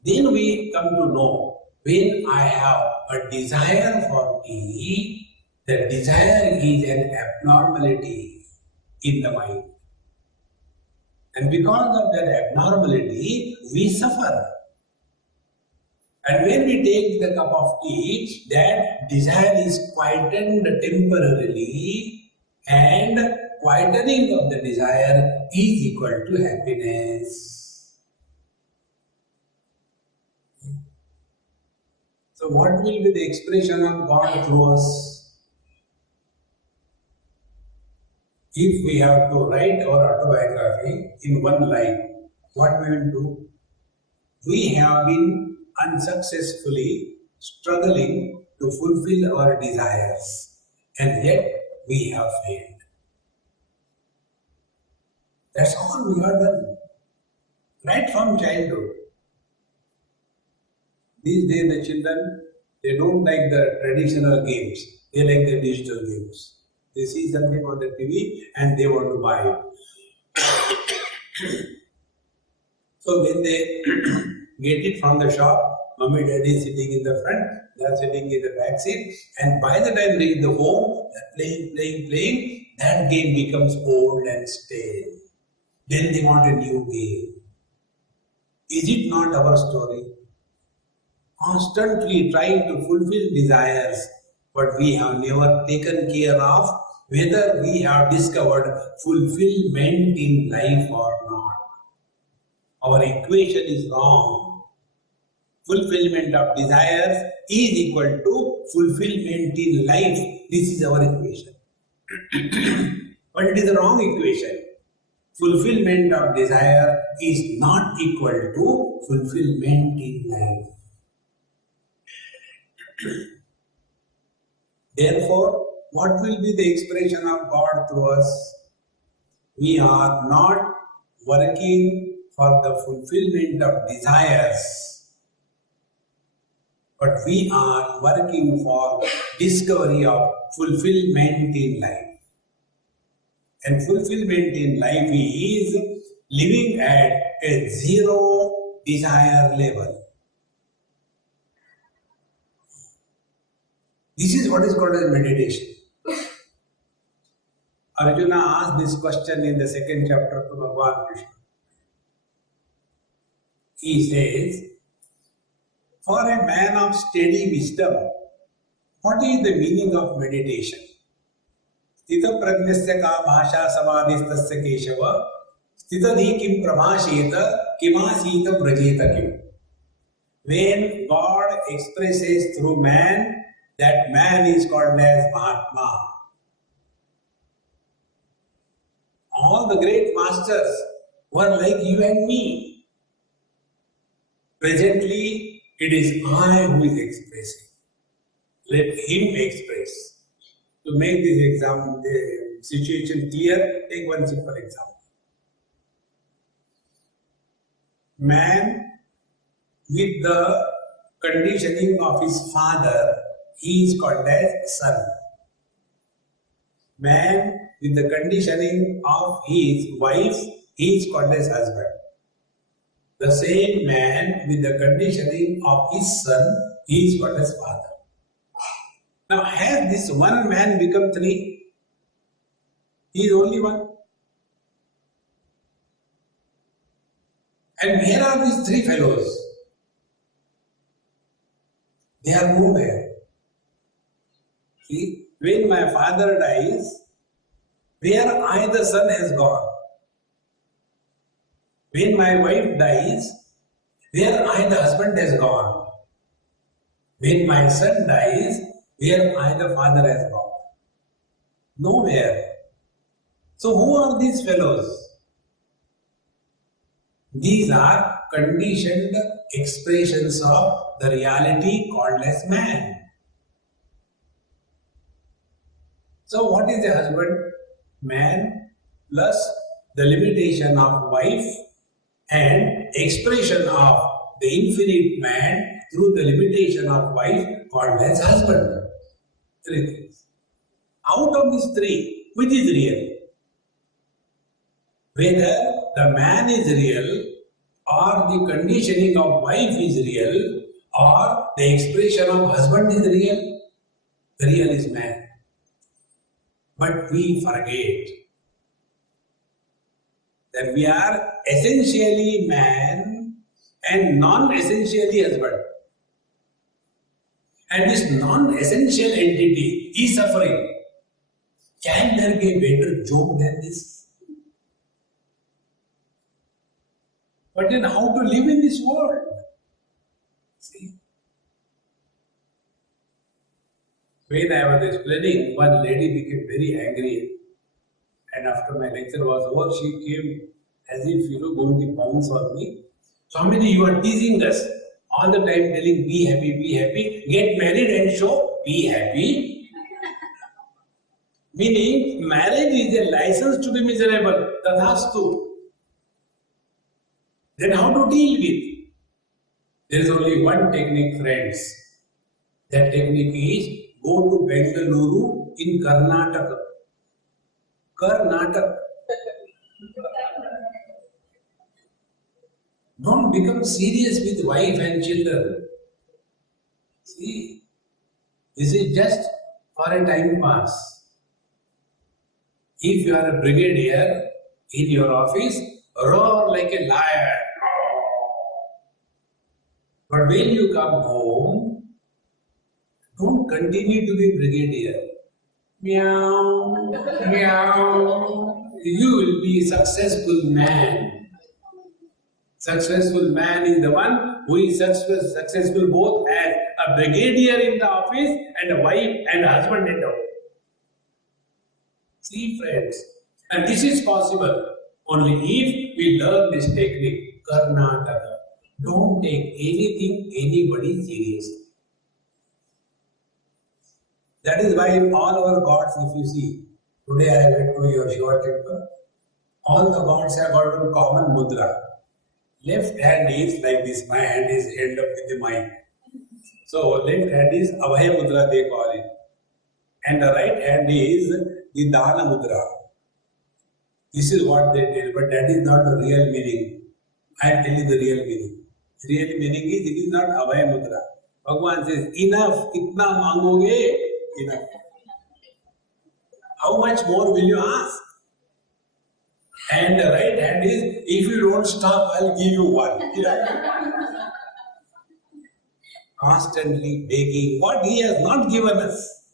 Then we come to know when I have a desire for tea, the desire is an abnormality in the mind. And because of that abnormality, we suffer. And when we take the cup of tea, that desire is quietened temporarily, and quietening of the desire is equal to happiness. So what will be the expression of God through us? If we have to write our autobiography in one line, what we will do? we have been unsuccessfully struggling to fulfill our desires, and yet we have failed. That's all we have done, right from childhood. These days, the children, they don't like the traditional games. They like the digital games. They see something on the TV and they want to buy it. So when they get it from the shop, mommy, daddy is sitting in the front, they are sitting in the back seat, and by the time they reach the home, they're playing, that game becomes old and stale. Then they want a new game. Is it not our story? Constantly trying to fulfill desires, but we have never taken care of whether we have discovered fulfillment in life or not. Our equation is wrong. Fulfillment of desires is equal to fulfillment in life. This is our equation. But it is a wrong equation. Fulfillment of desire is not equal to fulfillment in life. Therefore, what will be the expression of God to us? We are not working for the fulfillment of desires, but we are working for discovery of fulfillment in life. And fulfillment in life is living at a zero desire level. This is what is called as meditation. Arjuna asked this question in the second chapter to Bhagavan Krishna. He says, for a man of steady wisdom, what is the meaning of meditation? Stita prajnasya ka bhasha samadhistasya keshava, stitadhi kim prabhasheta kimasita brajeta kim. When God expresses through man, that man is called as Mahatma. All the great masters were like you and me. Presently, it is I who is expressing. Let him express. To make this example, the situation clear, take one simple example. Man, with the conditioning of his father, he is called as son. Man, with the conditioning of his wife, he is called as husband. The same man, with the conditioning of his son, he is called as father. Now, has this one man become three? He is only one. And where are these three fellows? They are nowhere. See, when my father dies, where I the son has gone. When my wife dies, where I the husband has gone. When my son dies, where I the father has gone. Nowhere. So who are these fellows? These are conditioned expressions of the reality called as man. So what is a husband? Man plus the limitation of wife and expression of the infinite man through the limitation of wife called as husband. Three things. Out of these three, which is real? Whether the man is real or the conditioning of wife is real or the expression of husband is real, the real is man. But we forget that we are essentially man and non-essentially husband. And this non-essential entity is suffering. Can there be a better joke than this? But then how to live in this world? See? When I was explaining, one lady became very angry. And after my lecture was over, she came as if, going to pounce on me. Swamiji, you are teasing us all the time, telling be happy, get married and show be happy. Meaning, marriage is a license to be miserable. Tathastu. Then how to deal with? There is only one technique, friends. That technique is go to Bengaluru in Karnataka. Karnataka. Don't become serious with wife and children. See, this is just for a time pass. If you are a brigadier in your office, roar like a lion. But when you come home, don't continue to be brigadier. Meow, meow. You will be a successful man. Successful man is the one who is successful both as a brigadier in the office and a wife and a husband at home. See, friends, and this is possible only if we learn this technique, Karnataka. Don't take anything, anybody seriously. That is why all our gods, if you see, today I went to your Shiva temple, all the gods have got one common mudra. Left hand is like this, my hand is held up with the mic. So left hand is Abhaya Mudra, they call it. And the right hand is the Dana Mudra. This is what they tell, but that is not the real meaning. I am telling the real meaning. Real meaning is it is not Abhaya Mudra. Bhagavan says, enough, kitna mangoge, enough. How much more will you ask? And the right hand is, if you don't stop, I'll give you one. Constantly begging what he has not given us.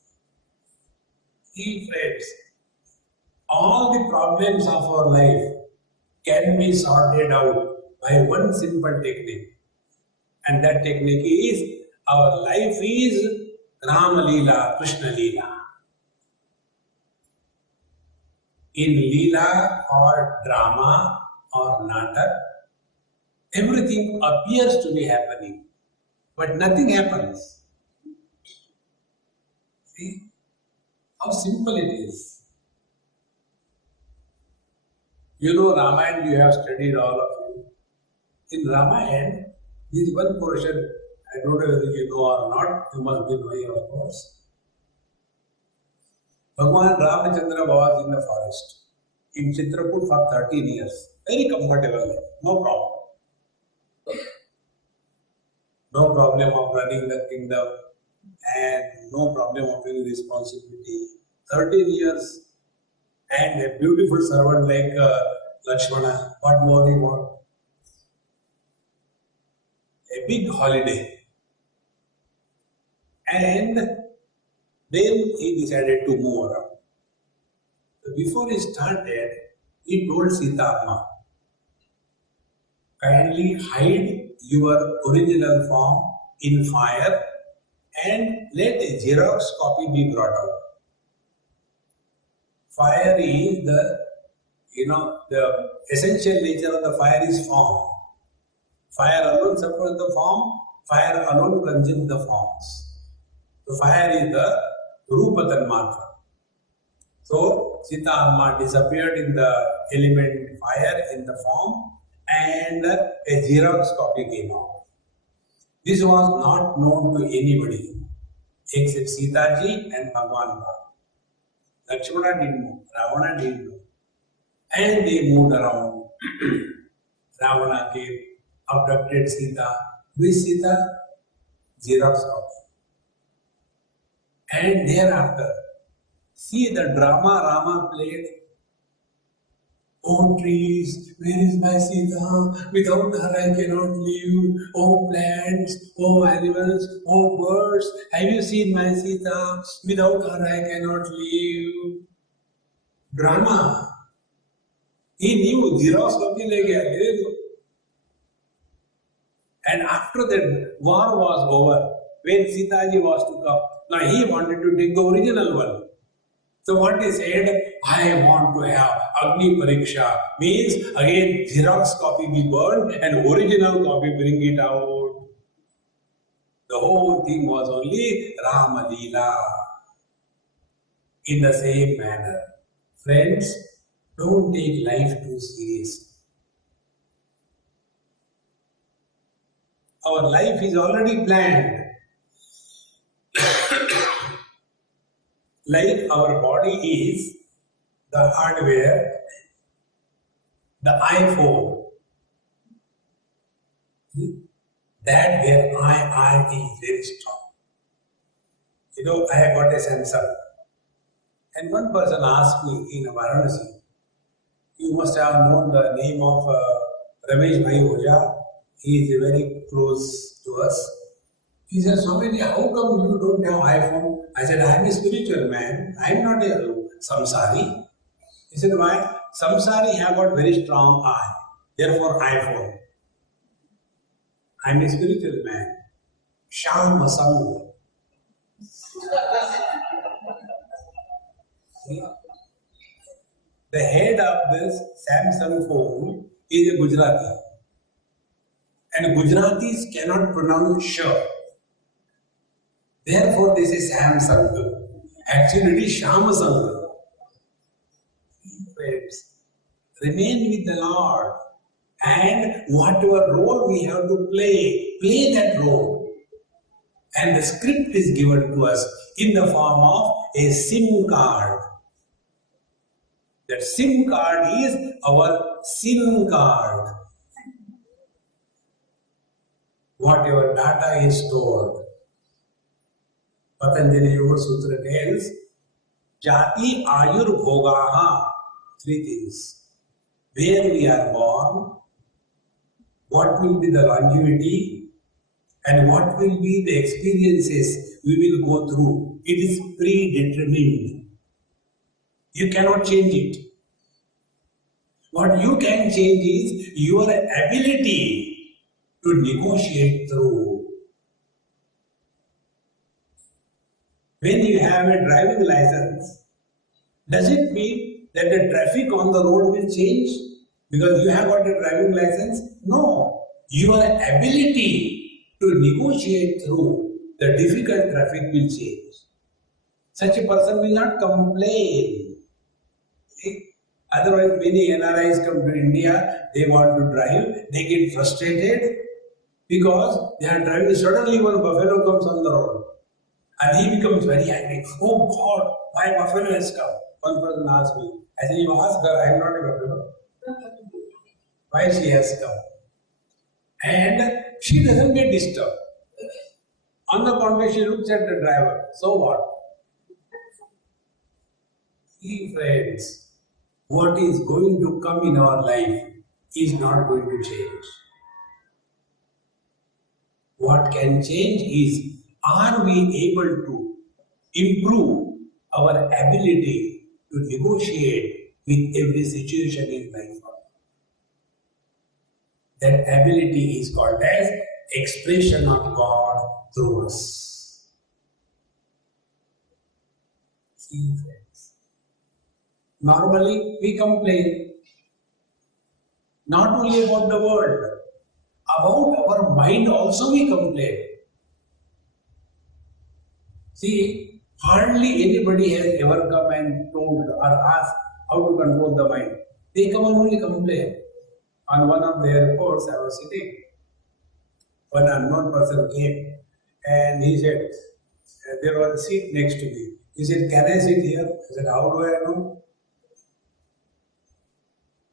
See, friends, all the problems of our life can be sorted out by one simple technique. And that technique is, our life is Rama Leela, Krishna Leela. In Leela or drama or natak, everything appears to be happening, but nothing happens. See how simple it is. You know Ramayana, you have studied all of you. In Ramayana, there is one portion, I don't know whether you know or not, you must be knowing of course. Bhagavan Ramachandra was in the forest, in Chitrapur for 13 years. Very comfortable, no problem. No problem of running the kingdom and no problem of any responsibility. 13 years and a beautiful servant like Lakshmana. What more he want? A big holiday. And then he decided to move around. So before he started, he told Sita Amma, kindly hide your original form in fire and let a Xerox copy be brought out. Fire is the essential nature of the fire is form. Fire alone supports the form, fire alone consumes the forms. So fire is the Rupa Tanmatra. So Sita Amma disappeared in the element fire in the form and a Xerox copy came out. This was not known to anybody except Sita ji and Bhagavan Ram. Lakshmana didn't know, Ravana didn't know. And they moved around. Ravana came, abducted Sita. With Sita, Xerox copy. And thereafter, see the drama Rama played. Oh trees, where is my Sita? Without her I cannot live. Oh plants, oh animals, oh birds, have you seen my Sita? Without her I cannot live. Drama. He knew Xerox copy le gaya. And after that war was over, when Sita ji was to come, now he wanted to take the original one. So what he said, I want to have Agni Pariksha, means again Xerox copy be burned and original copy bring it out. The whole thing was only Rama Leela in the same manner. Friends, don't take life too seriously. Our life is already planned. Like our body is the hardware, the iPhone, that where I is very strong. You know, I have got a sensor. And one person asked me in Varanasi, you must have known the name of Ramesh Bhai Oja. He is very close to us. He said, Swami, how come you don't have iPhone? I said, I am a spiritual man. I am not a samsari. He said, why? Samsari have got very strong eye. Therefore, iPhone. I am a spiritual man. Sham Sang. The head of this Samsung phone is a Gujarati. And Gujaratis cannot pronounce sh. Therefore, this is Samsung. Actually, it is Shamasang. Friends, remain with the Lord. And whatever role we have to play that role. And the script is given to us in the form of a SIM card. That SIM card is our SIM card. Whatever data is stored. Patanjali Yoga Sutra tells, Jati Ayur Bhogaha, three things. Where we are born, what will be the longevity, and what will be the experiences we will go through. It is predetermined. You cannot change it. What you can change is your ability to negotiate through. When you have a driving license, does it mean that the traffic on the road will change because you have got a driving license? No. Your ability to negotiate through the difficult traffic will change. Such a person will not complain. Okay? Otherwise, many NRIs come to India, they want to drive, they get frustrated because they are driving. Suddenly one buffalo comes on the road and he becomes very angry. Oh God, my buffalo has come. One person asked me. I said, you ask her, I am not a buffalo. Why she has come? And she doesn't get disturbed. On the contrary, she looks at the driver. So what? See, friends, what is going to come in our life is not going to change. What can change is, are we able to improve our ability to negotiate with every situation in life? That ability is called as expression of God through us. See, friends. Normally, we complain not only about the world, about our mind also we complain. See, hardly anybody has ever come and told or asked how to control the mind. They come and only complain. On one of the airports, I was sitting. One unknown person came and he said, there was a seat next to me. He said, can I sit here? I said, how do I know?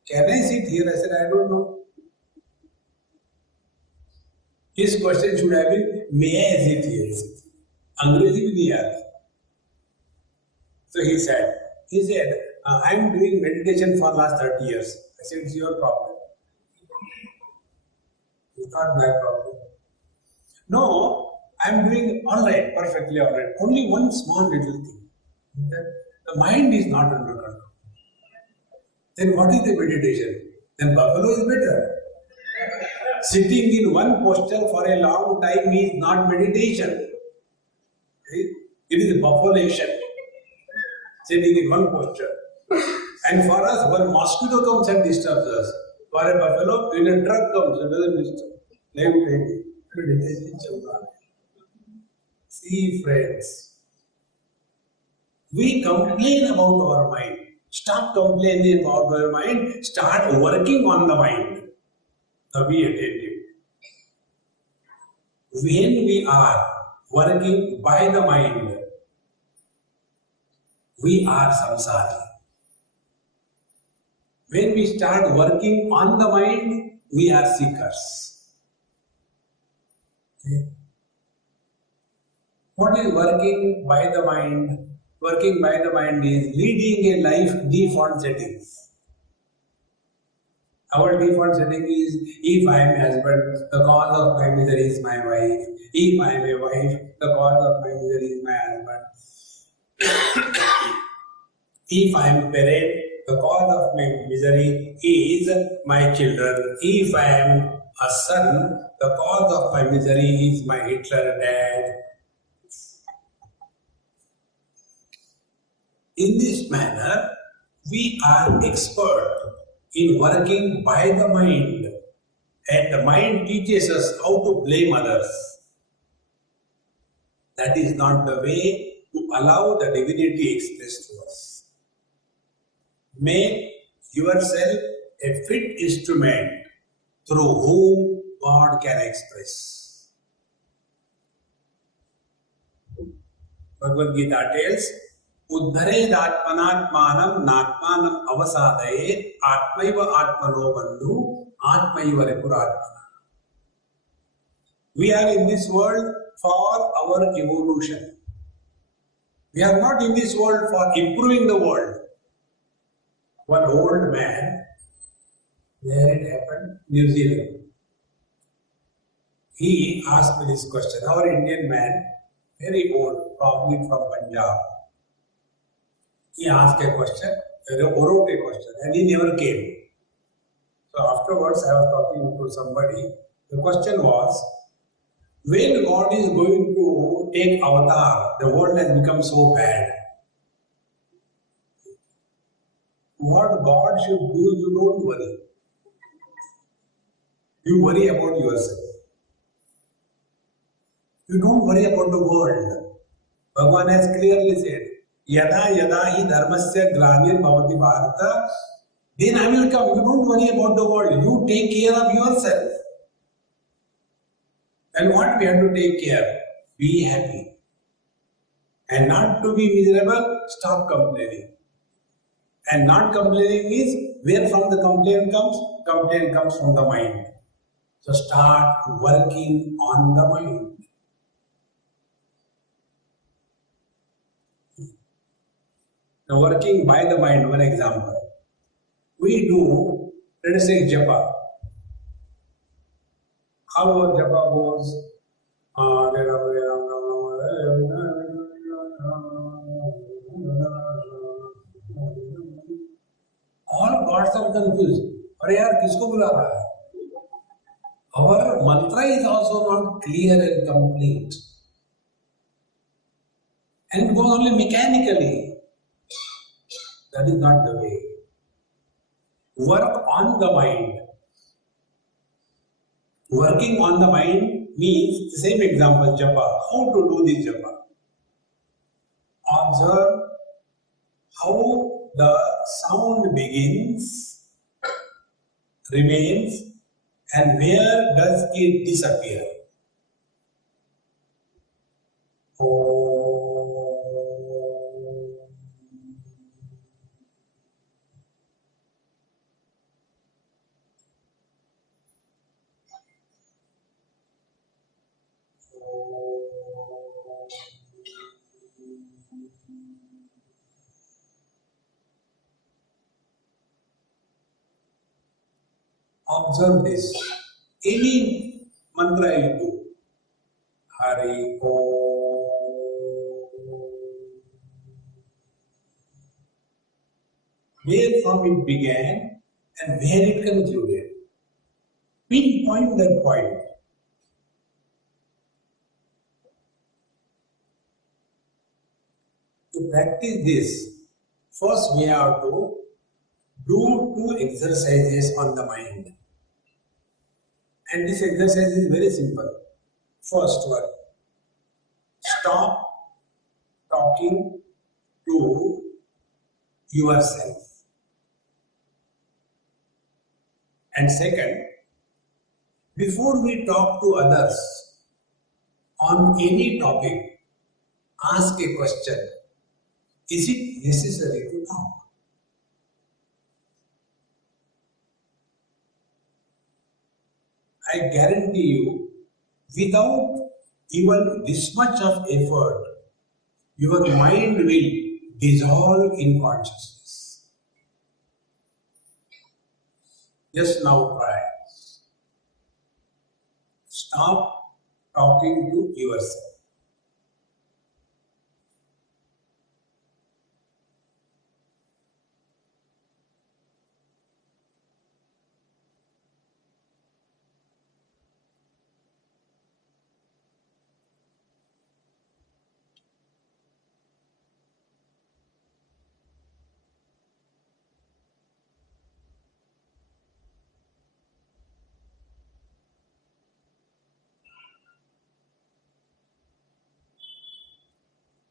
Can I sit here? I said, I don't know. His question should have been, may I sit here? Angrezi bhi nahi aati. So he said, I am doing meditation for last 30 years. I said, it's your problem. It's not my problem. No, I am doing all right, perfectly all right. Only one small little thing. That the mind is not under control. Then what is the meditation? Then buffalo is better. Sitting in one posture for a long time is not meditation. Okay? It is buffalation. sitting in one posture. And for us, one mosquito comes and disturbs us. For a buffalo, when a truck comes, it doesn't disturb. See, friends, we complain about our mind. Stop complaining about our mind. Start working on the mind. Now be attentive. When we are working by the mind, we are samsari. When we start working on the mind, we are seekers. Okay. What is working by the mind? Working by the mind is leading a life default settings. Our default setting is, if I am a husband, the cause of my misery is my wife. If I am a wife, the cause of my misery is my husband. If I am a parent, the cause of my misery is my children. If I am a son, the cause of my misery is my Hitler dad. In this manner, we are expert in working by the mind, and the mind teaches us how to blame others. That is not the way to allow the divinity expressed to us. Make yourself a fit instrument through whom God can express. Bhagavad Gita tells, Uddharedatmanatmanam natmanam avasadaye atmaiva atmano bandhu atmaiva repuratmana. We are in this world for our evolution. We are not in this world for improving the world. One old man, where it happened, New Zealand. He asked me this question. Our Indian man, very old, probably from Punjab. He asked a question, wrote a question, and he never came. So afterwards, I was talking to somebody. The question was, when God is going to take avatar, the world has become so bad. What God should do, you don't worry. You worry about yourself. You don't worry about the world. Bhagavan has clearly said, Yada yada hi dharmasya glanir bhavati bharata, then I will come. You don't worry about the world. You take care of yourself. And what we have to take care? Be happy. And not to be miserable, stop complaining. And not complaining is, where from the complaint comes? Complaint comes from the mind. So start working on the mind. Now working by the mind, one example. We do, let us say, japa. How our japa goes? All gods are confused. अरे यार किसको बुला रहा है? Our mantra is also not clear and complete. And it goes only mechanically. That is not the way. Work on the mind. Working on the mind means, the same example, japa. How to do this japa? Observe how the sound begins, remains, and where does it disappear. Observe this. Any mantra you do, Hari Om, where from it began and where it concluded. Pinpoint that point. To practice this, First, we have to do 2 exercises on the mind. And this exercise is very simple. First one, stop talking to yourself. And second, before we talk to others on any topic, ask a question. Is it necessary to talk? I guarantee you, without even this much of effort, your mind will dissolve in consciousness. Just now try. Stop talking to yourself.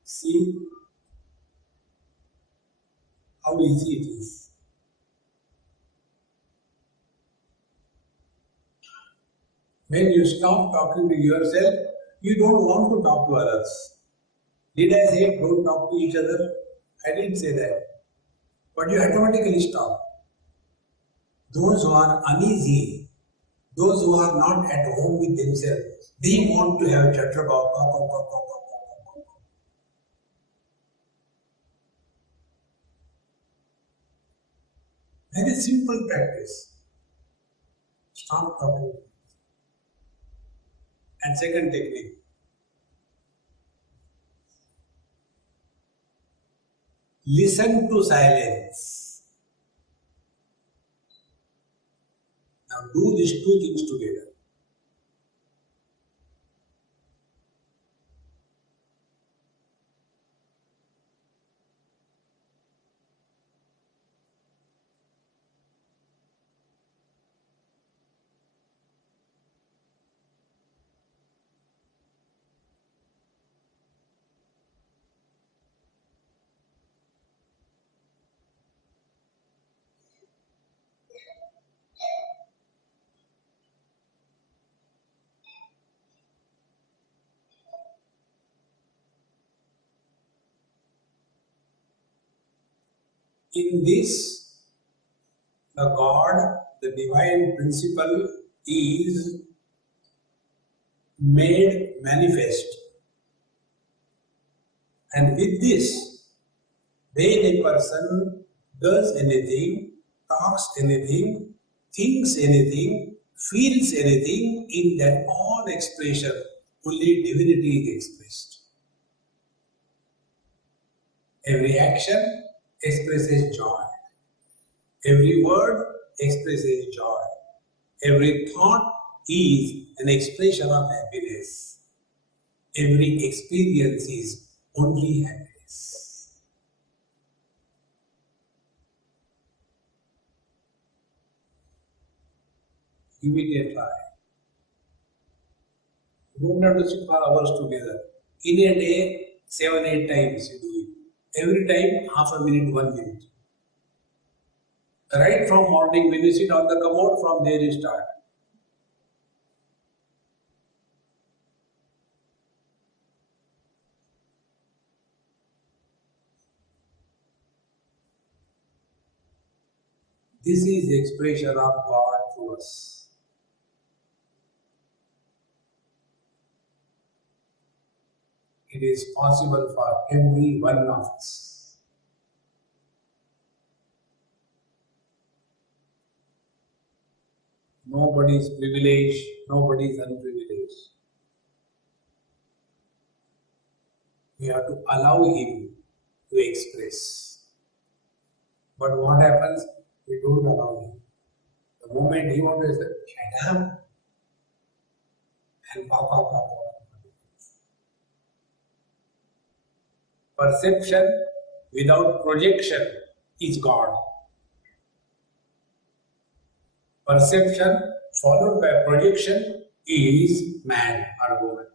See how easy it is. When you stop talking to yourself, you don't want to talk to others. Did I say don't talk to each other? I didn't say that. But you automatically stop. Those who are uneasy, those who are not at home with themselves, they want to have chatter about. Very simple practice. Stop talking. And second technique, listen to silence. Now do these 2 things together. In this, the God, the divine principle is made manifest. And with this, when a person does anything, talks anything, thinks anything, feels anything, in that all expression, only divinity is expressed. Every action expresses joy. Every word expresses joy. Every thought is an expression of happiness. Every experience is only happiness. Give it a try. You don't have to sit for hours together. In a day, 7-8 times you do it. Every time, half a minute, 1 minute. Right from morning, when you sit on the commode, from there you start. This is the expression of God to us. It is possible for every one of us. Nobody is privileged, nobody is unprivileged. We have to allow him to express. But what happens? We don't allow him. The moment he wants to say, shut up, and perception without projection is God. Perception followed by projection is man or woman.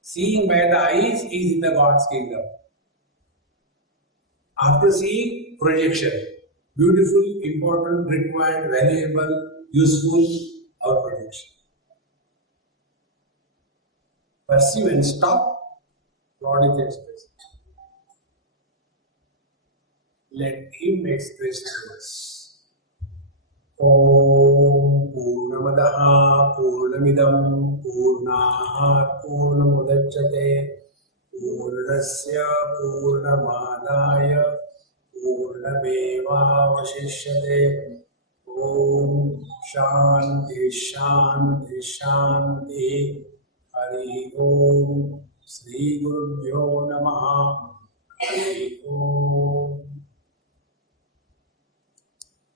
Seeing by the eyes is in the God's kingdom. After seeing, projection. Beautiful, important, required, valuable, useful, or projection. Perceive and stop, God is expressed. Let Him express to us. Om Purnamadaha Purnamidam Purnat Purnamudachyate Purnasya Purnamadaya Purnamevavashishyate. Om Shanti Shanti Shanti. Hari Om. Sri Gurubhyo Namaha. Hari Om.